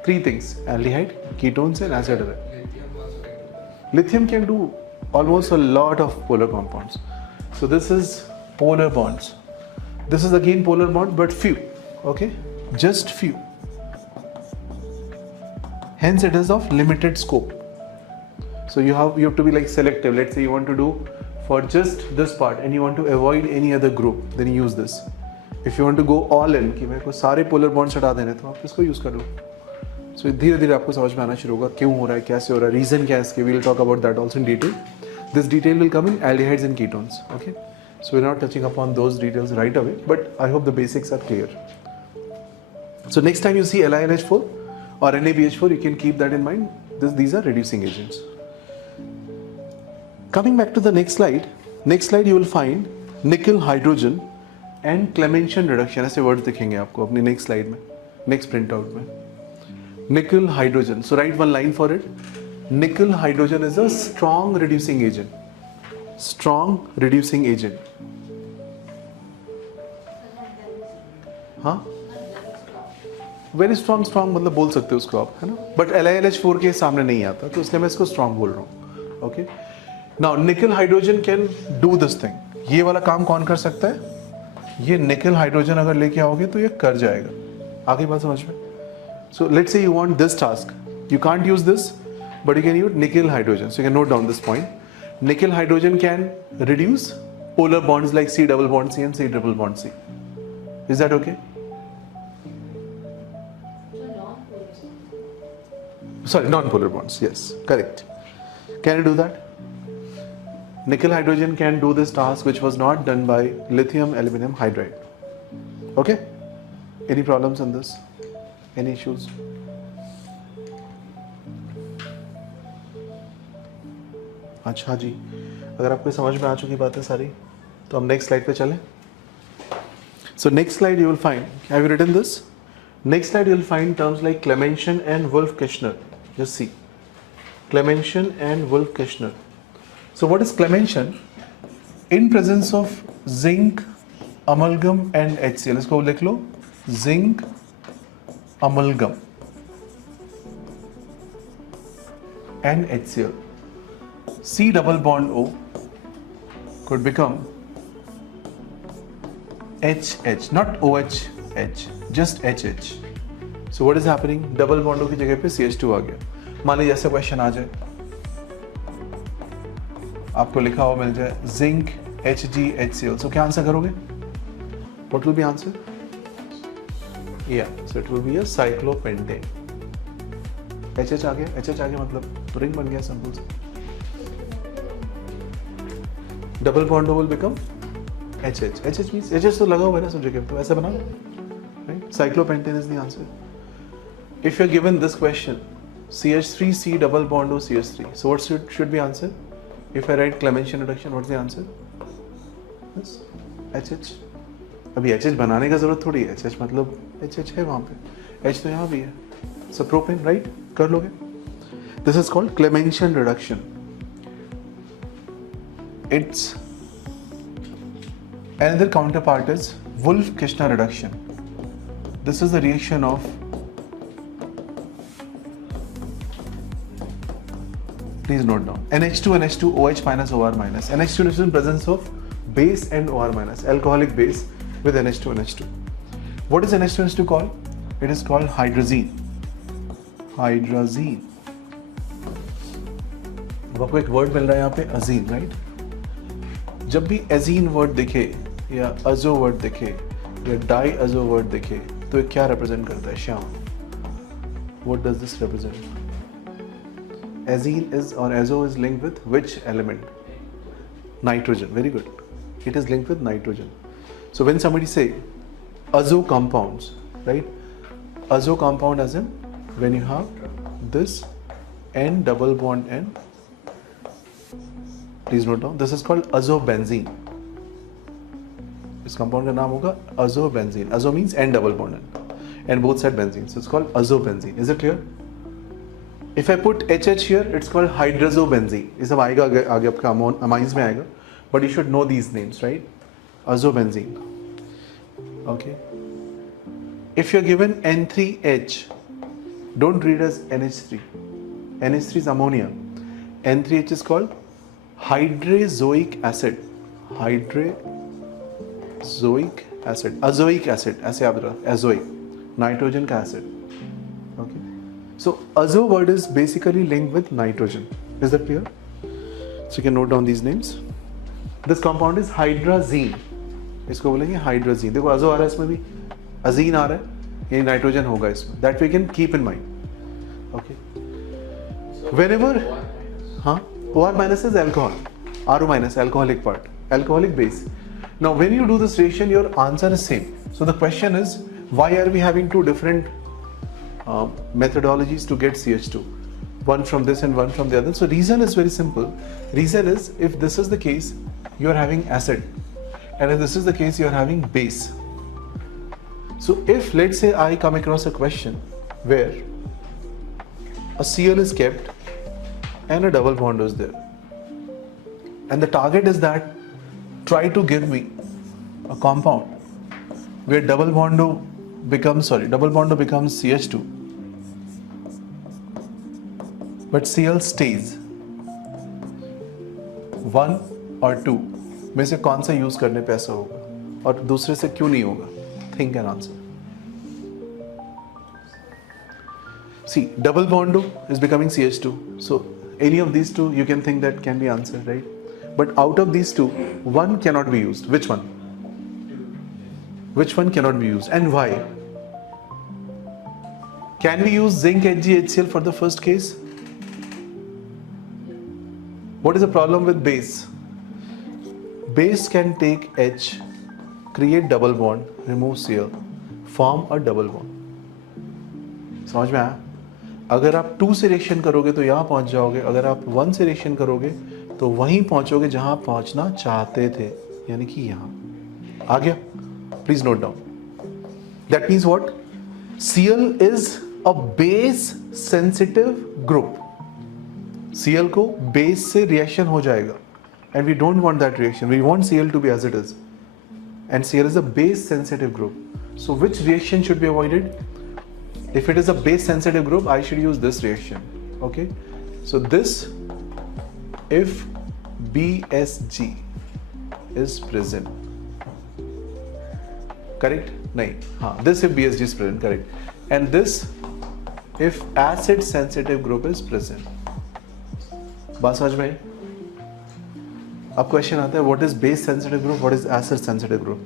Three things: aldehyde, ketones and acid halide. Lithium can do almost a lot of polar compounds. So this is polar bonds. This is again polar bond, but few. Okay, just few. Hence it is of limited scope. So you have to be like selective. Let's say you want to do for just this part and you want to avoid any other group, then you use this. If you want to go all in कि मेरे को सारे polar bonds हटा देने, तो आप इसको use कर लो. So धीरे धीरे आपको समझ में आना शुरू होगा क्यों हो रहा है, कैसे हो रहा है, reason क्या है इसके. We will talk about that also in detail. This detail will come in aldehydes and ketones. Okay. So we're not touching upon those details right away, but I hope the basics are clear. So next time you see LiNH4 or NaBH4, you can keep that in mind. These are reducing agents. Coming back to the next slide you will find nickel hydrogen and Clementian reduction. ऐसे words दिखेंगे आपको अपनी next slide में, next printout में. Nickel hydrogen. So write one line for it. Nickel hydrogen is a strong reducing agent. Strong reducing agent. हाँ? Very strong मतलब बोल सकते हो उसको आप, है ना? But LiLH4 के सामने नहीं आता, तो इसलिए मैं इसको strong बोल रहा हूँ. Okay? Now nickel hydrogen can do this thing. ये वाला काम कौन कर सकता है? ये nickel hydrogen अगर लेके आओगे तो ये कर जाएगा. आगे बात समझ में? So let's say you want this task. You can't use this, but you can use nickel hydrogen. So you can note down this point. Nickel hydrogen can reduce polar bonds like C double bond C and C triple bond C. Is that okay? Sorry, non-polar bonds. Yes, correct. Can you do that? Nickel hydrogen can do this task which was not done by lithium aluminum hydride. Okay? Any problems on this? Any issues? अच्छा जी, अगर आपको समझ में आ चुकी बातें सारी तो हम नेक्स्ट स्लाइड पे चलें. So next slide you will find, have you written this? Next slide you will find terms like Clemenson and Wolff-Kishner. Just see. Clemenson and Wolff-Kishner. So what is Clemenson? In presence of zinc, amalgam and HCl. इसको लिख लो. Zinc, amalgam and HCl. C double bond O could become HH, not OH, just HH. So what is happening? Double bond O की जगह पे CH2 आ गया. मान लीजिए ऐसा question आ जाए, आपको लिखा हुआ मिल जाए जिंक HgHCl. So क्या आंसर करोगे? What will be answer? Yeah, so it will be a cyclopentane. HH आ गया, HH आ गया मतलब रिंग बन गया सिंपल से. Double bond will become HH. HH means HH तो लगा हुआ है ना सब जगह, तो ऐसा बना, right? Cyclopentane is the answer. If you're given this question, CH3C double bond O CH3. So what should be answer? If I write Clemenson reduction, what's the answer? Yes, HH. अभी HH बनाने का जरूरत थोड़ी है. HH मतलब HH है वहाँ पे. H तो यहाँ भी है. So propane, right? कर लोगे. This is called Clemenson reduction. Its another counterpart is Wolff-Kishner reduction. This is the reaction of please note down NH2 NH2 OH minus OR minus. NH2 is in presence of base and OR minus, alcoholic base with NH2 NH2. What is NH2 NH2 called? It is called hydrazine. Hydrazine. अब आपको एक word मिल रहा है यहाँ पे अजीन, right? जब भी एजीन word दिखे या अजो वर्ड दिखे या डाई अजो वर्ड दिखे तो ये क्या रिप्रेजेंट करता है? Shyam, what does this represent? Azine is और azo is linked with which element? Nitrogen. Very good. It is linked with nitrogen. So when somebody say azo compounds, right? Azo compound as in when you have this N double bond N. Please note down, this is called azobenzene. इस compound का नाम होगा azobenzene. Azo means N double bond N and both side benzene, so it's called azobenzene. Is it clear? If I put HH here, it's called hydrazobenzene. ये सब आएगा आगे आपका amines में आएगा, but you should know these names, right? Azobenzene. Okay. If you're given N3H, don't read as NH3. NH3 is ammonia. N3H is called hydrazoic acid. Hydrazoic acid. Azoic acid. ऐसे याद रहा. Azoic. Nitrogen का acid. Okay. So azo word is basically linked with nitrogen. Is that clear? So you can note down these names. This compound is hydrazine. इसको बोलेंगे hydrazine. देखो azo आ रहा है इसमें भी, azine आ रहा है, ये nitrogen होगा इसमें. That we can keep in mind. Okay. Whenever, हाँ, OR minus is alcohol, RO minus alcoholic part, alcoholic base. Now when you do this reaction, your answer is same. So the question is, why are we having two different methodologies to get CH2? One from this and one from the other. So reason is very simple. Reason is, if this is the case, you are having acid, and if this is the case, you are having base. So if, let's say, I come across a question where a Cl is kept and a double bond is there, and the target is that try to give me a compound where double bond becomes CH2, but Cl stays. 1 or 2 में से कौन सा use करने पे ऐसा होगा और दूसरे से क्यों नहीं होगा? Think and answer. See, double bond is becoming CH2. So any of these two you can think that can be answered, right? but out of these two, one cannot be used. Which one? Which one cannot be used and why? Can we use zinc HgHCl for the first case? What is the problem with base? Base can take H, create double bond, remove Cl, form a double bond. समझ में आया? अगर आप 2 से reaction करोगे तो यहाँ पहुँच जाओगे, अगर आप 1 से रिएक्शन करोगे तो वहीं पहुँचोगे जहाँ आप पहुँचना चाहते थे, यानी कि यहाँ. आ गया? Please note down. That means what? Cl is a base sensitive group. Cl को base से reaction हो जाएगा, and we don't want that reaction. We want Cl to be as it is, and Cl is a base sensitive group. So which reaction should be avoided? If it is a base sensitive group, I should use this reaction. Okay, so this, if BSG is present, correct? नहीं, हाँ, this if BSG is present, correct? And this if acid sensitive group is present. बात समझ में आई? अब question आता है, what is base sensitive group, what is acid sensitive group?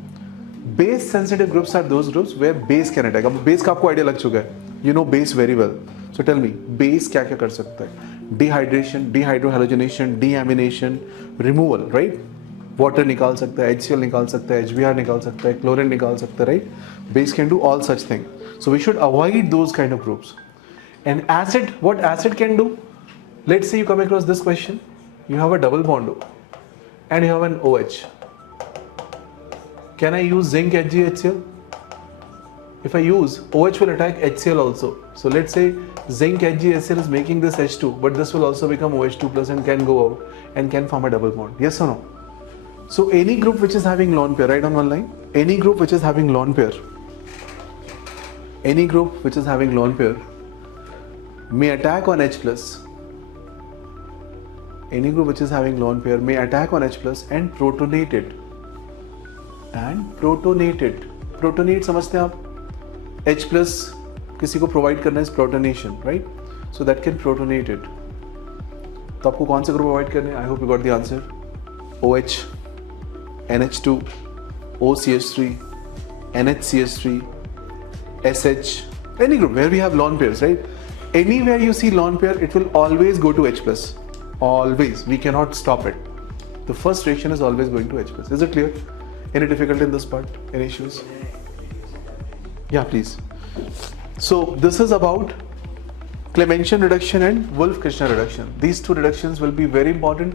Base sensitive groups are those groups where base can attack. अब base का आपको idea लग चुका है. You know base very well. So tell me, base क्या क्या कर सकता है? Dehydration, dehydrohalogenation, deamination, removal, right? Water निकाल सकता है, HCl निकाल सकता है, HBr निकाल सकता है, chlorine निकाल सकता है, right? Base can do all such things. So we should avoid those kind of groups. And acid, what acid can do? Let's say you come across this question. You have a double bond and you have an OH. Can I use zinc HgHCl? If I use, OH will attack HCl also. So let's say zinc HgHCl is making this H2, but this will also become OH2 plus and can go out and can form a double bond. Yes or no? So any group which is having lone pair, write on one line. Any group which is having lone pair, any group which is having lone pair may attack on H plus. Any group which is having lone pair may attack on H plus and protonate it. And protonate it. Protonate समझते हैं आप? H plus किसी को provide करना is protonation, right? So that can protonate it. तो आपको कौन सा group provide करने? I hope you got the answer. OH, NH2, OCH3, NHCH3, SH, any group where we have lone pairs, right? Anywhere you see lone pair, it will always go to H plus. Always. We cannot stop it. The first reaction is always going to H plus. Is it clear? Any difficulty in this part? Any issues? Yeah, please. So this is about Clementian reduction and Wolff-Kishner reduction. These two reductions will be very important.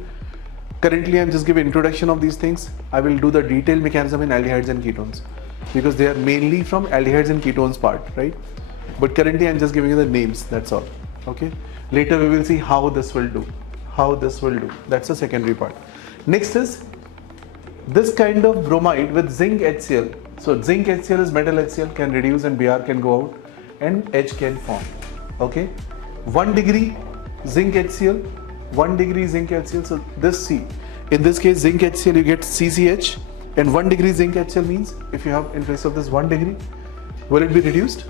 Currently, I'm just giving introduction of these things. I will do the detailed mechanism in aldehydes and ketones because they are mainly from aldehydes and ketones part, right? But currently, I'm just giving you the names. That's all. Okay. Later, we will see how this will do. How this will do. That's the secondary part. Next is this kind of bromide with zinc HCl. So zinc HCl is metal HCl, can reduce and Br can go out and H can form. Okay. 1 degree zinc HCl, 1 degree zinc HCl. So this C, in this case zinc HCl you get CCH, and 1 degree zinc HCl means if you have in place of this 1 degree, will it be reduced?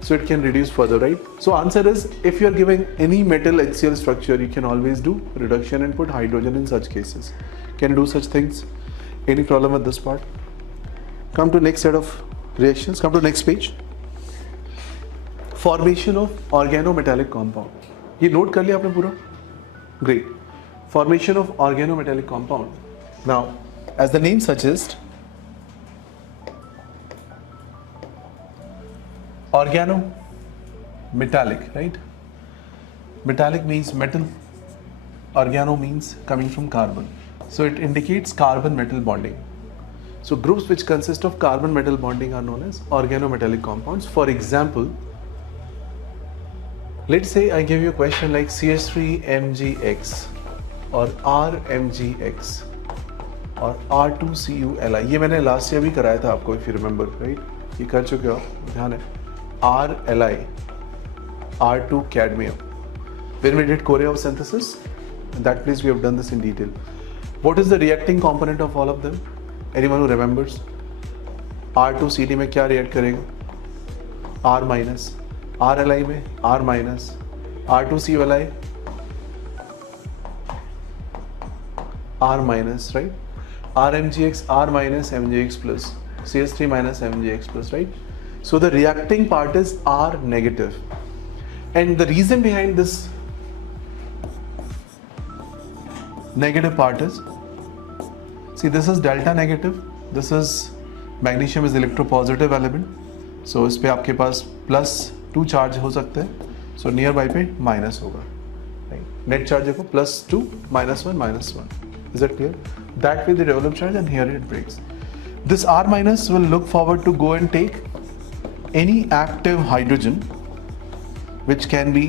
So it can reduce further, right? So answer is, if you are giving any metal HCl structure, you can always do reduction and put hydrogen in such cases. Can you do such things? Any problem with this part? Come to next set of reactions. Come to next page. Formation of organometallic compound. ये note कर लिया आपने पूरा? Great. Formation of organometallic compound. Now, as the name suggests, organometallic, right? Metallic means metal. Organo means coming from carbon. So it indicates carbon-metal bonding. So groups which consist of carbon-metal bonding are known as organometallic compounds. For example, let's say I give you a question like CH3MgX or RMgX or R2CuLi. ये मैंने last year भी कराया था आपको, if you remember, right? ये कर चुके हो, ध्यान है. RLi, R2 cadmium. When we did Correa synthesis, in that place we have done this in detail. What is the reacting component of all of them? Anyone who remembers? R2CD में क्या react करेगा? R minus. RLi में R minus. R2CuLi R minus, right? RMgx, R minus Mgx plus, CS3 minus Mgx plus, right? So the reacting part is R negative. And the reason behind this negative part is, see, this is delta negative, this is magnesium is electropositive element, so इस पे आपके पास +2 charge हो सकते हैं, so nearby पे minus होगा, right? Net charge देखो +2 -1 is that clear? That way the developed charge, and here it breaks. This R minus will look forward to go and take any active hydrogen, which can be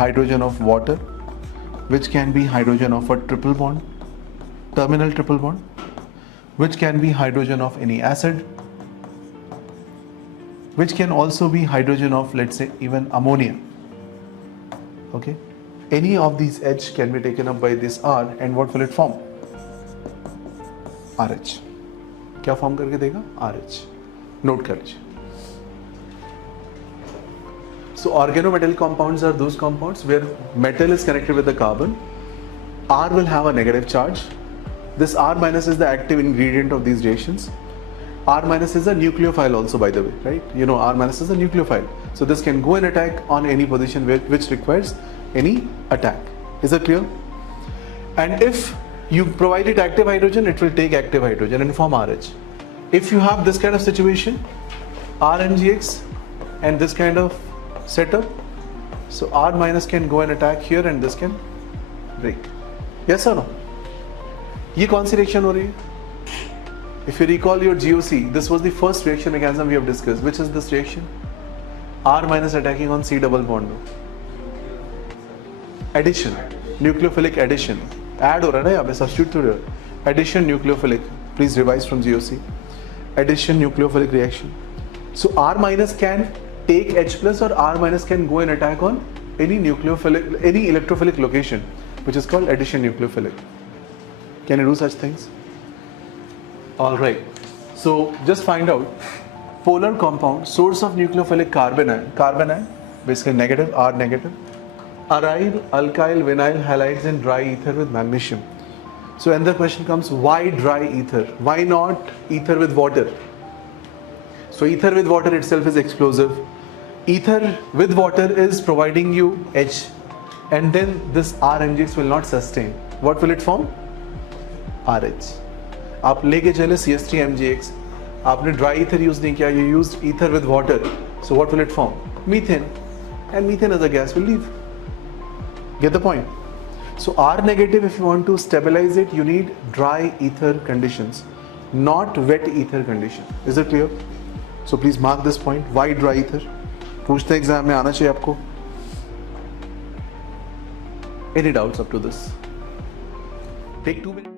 hydrogen of water, which can be hydrogen of a triple bond, terminal triple bond, which can be hydrogen of any acid, which can also be hydrogen of, let's say, even ammonia. Okay, any of these H can be taken up by this R, and what will it form? RH. क्या form करके देगा? RH. Note कर लीजिए. So organometallic compounds are those compounds where metal is connected with the carbon. R will have a negative charge. This R minus is the active ingredient of these reactions. R minus is a nucleophile also, by the way, right? You know, R minus is a nucleophile. So this can go and attack on any position which requires any attack. Is that clear? And if you provide it active hydrogen, it will take active hydrogen and form RH. If you have this kind of situation, RMgx and this kind of setup, so R minus can go and attack here and this can break. Yes or no? ये कौन सी reaction हो रही है? If you recall your GOC, this was the first reaction mechanism we have discussed. Which is this reaction? R minus attacking on C double bond. Addition, nucleophilic addition. Add हो रहा है ना यहाँ पे, substitute हो रहा है. Addition nucleophilic. Please revise from GOC. Addition nucleophilic reaction. So R minus can take H plus, or R minus can go and attack on any nucleophilic, any electrophilic location, which is called addition nucleophilic. Can you do such things? All right. So just find out polar compound, source of nucleophilic carbon ion, basically negative, R negative. Aryl, alkyl, vinyl halides and dry ether with magnesium. So and the question comes, why dry ether? Why not ether with water? So ether with water itself is explosive. Ether with water is providing you H, and then this RMgx will not sustain. What will it form? RH. आप लेके चले CS3MgX, आपने dry ether use नहीं किया, you used ether with water. So what will it form? Methane, and methane as a gas will leave. Get the point? So R negative, if you want to stabilize it, you need dry ether conditions, not wet ether condition. Is it clear? So please mark this point. Why dry ether? पूछते हैं exam में, आना चाहिए आपको. Any doubts up to this? Take 2 minutes.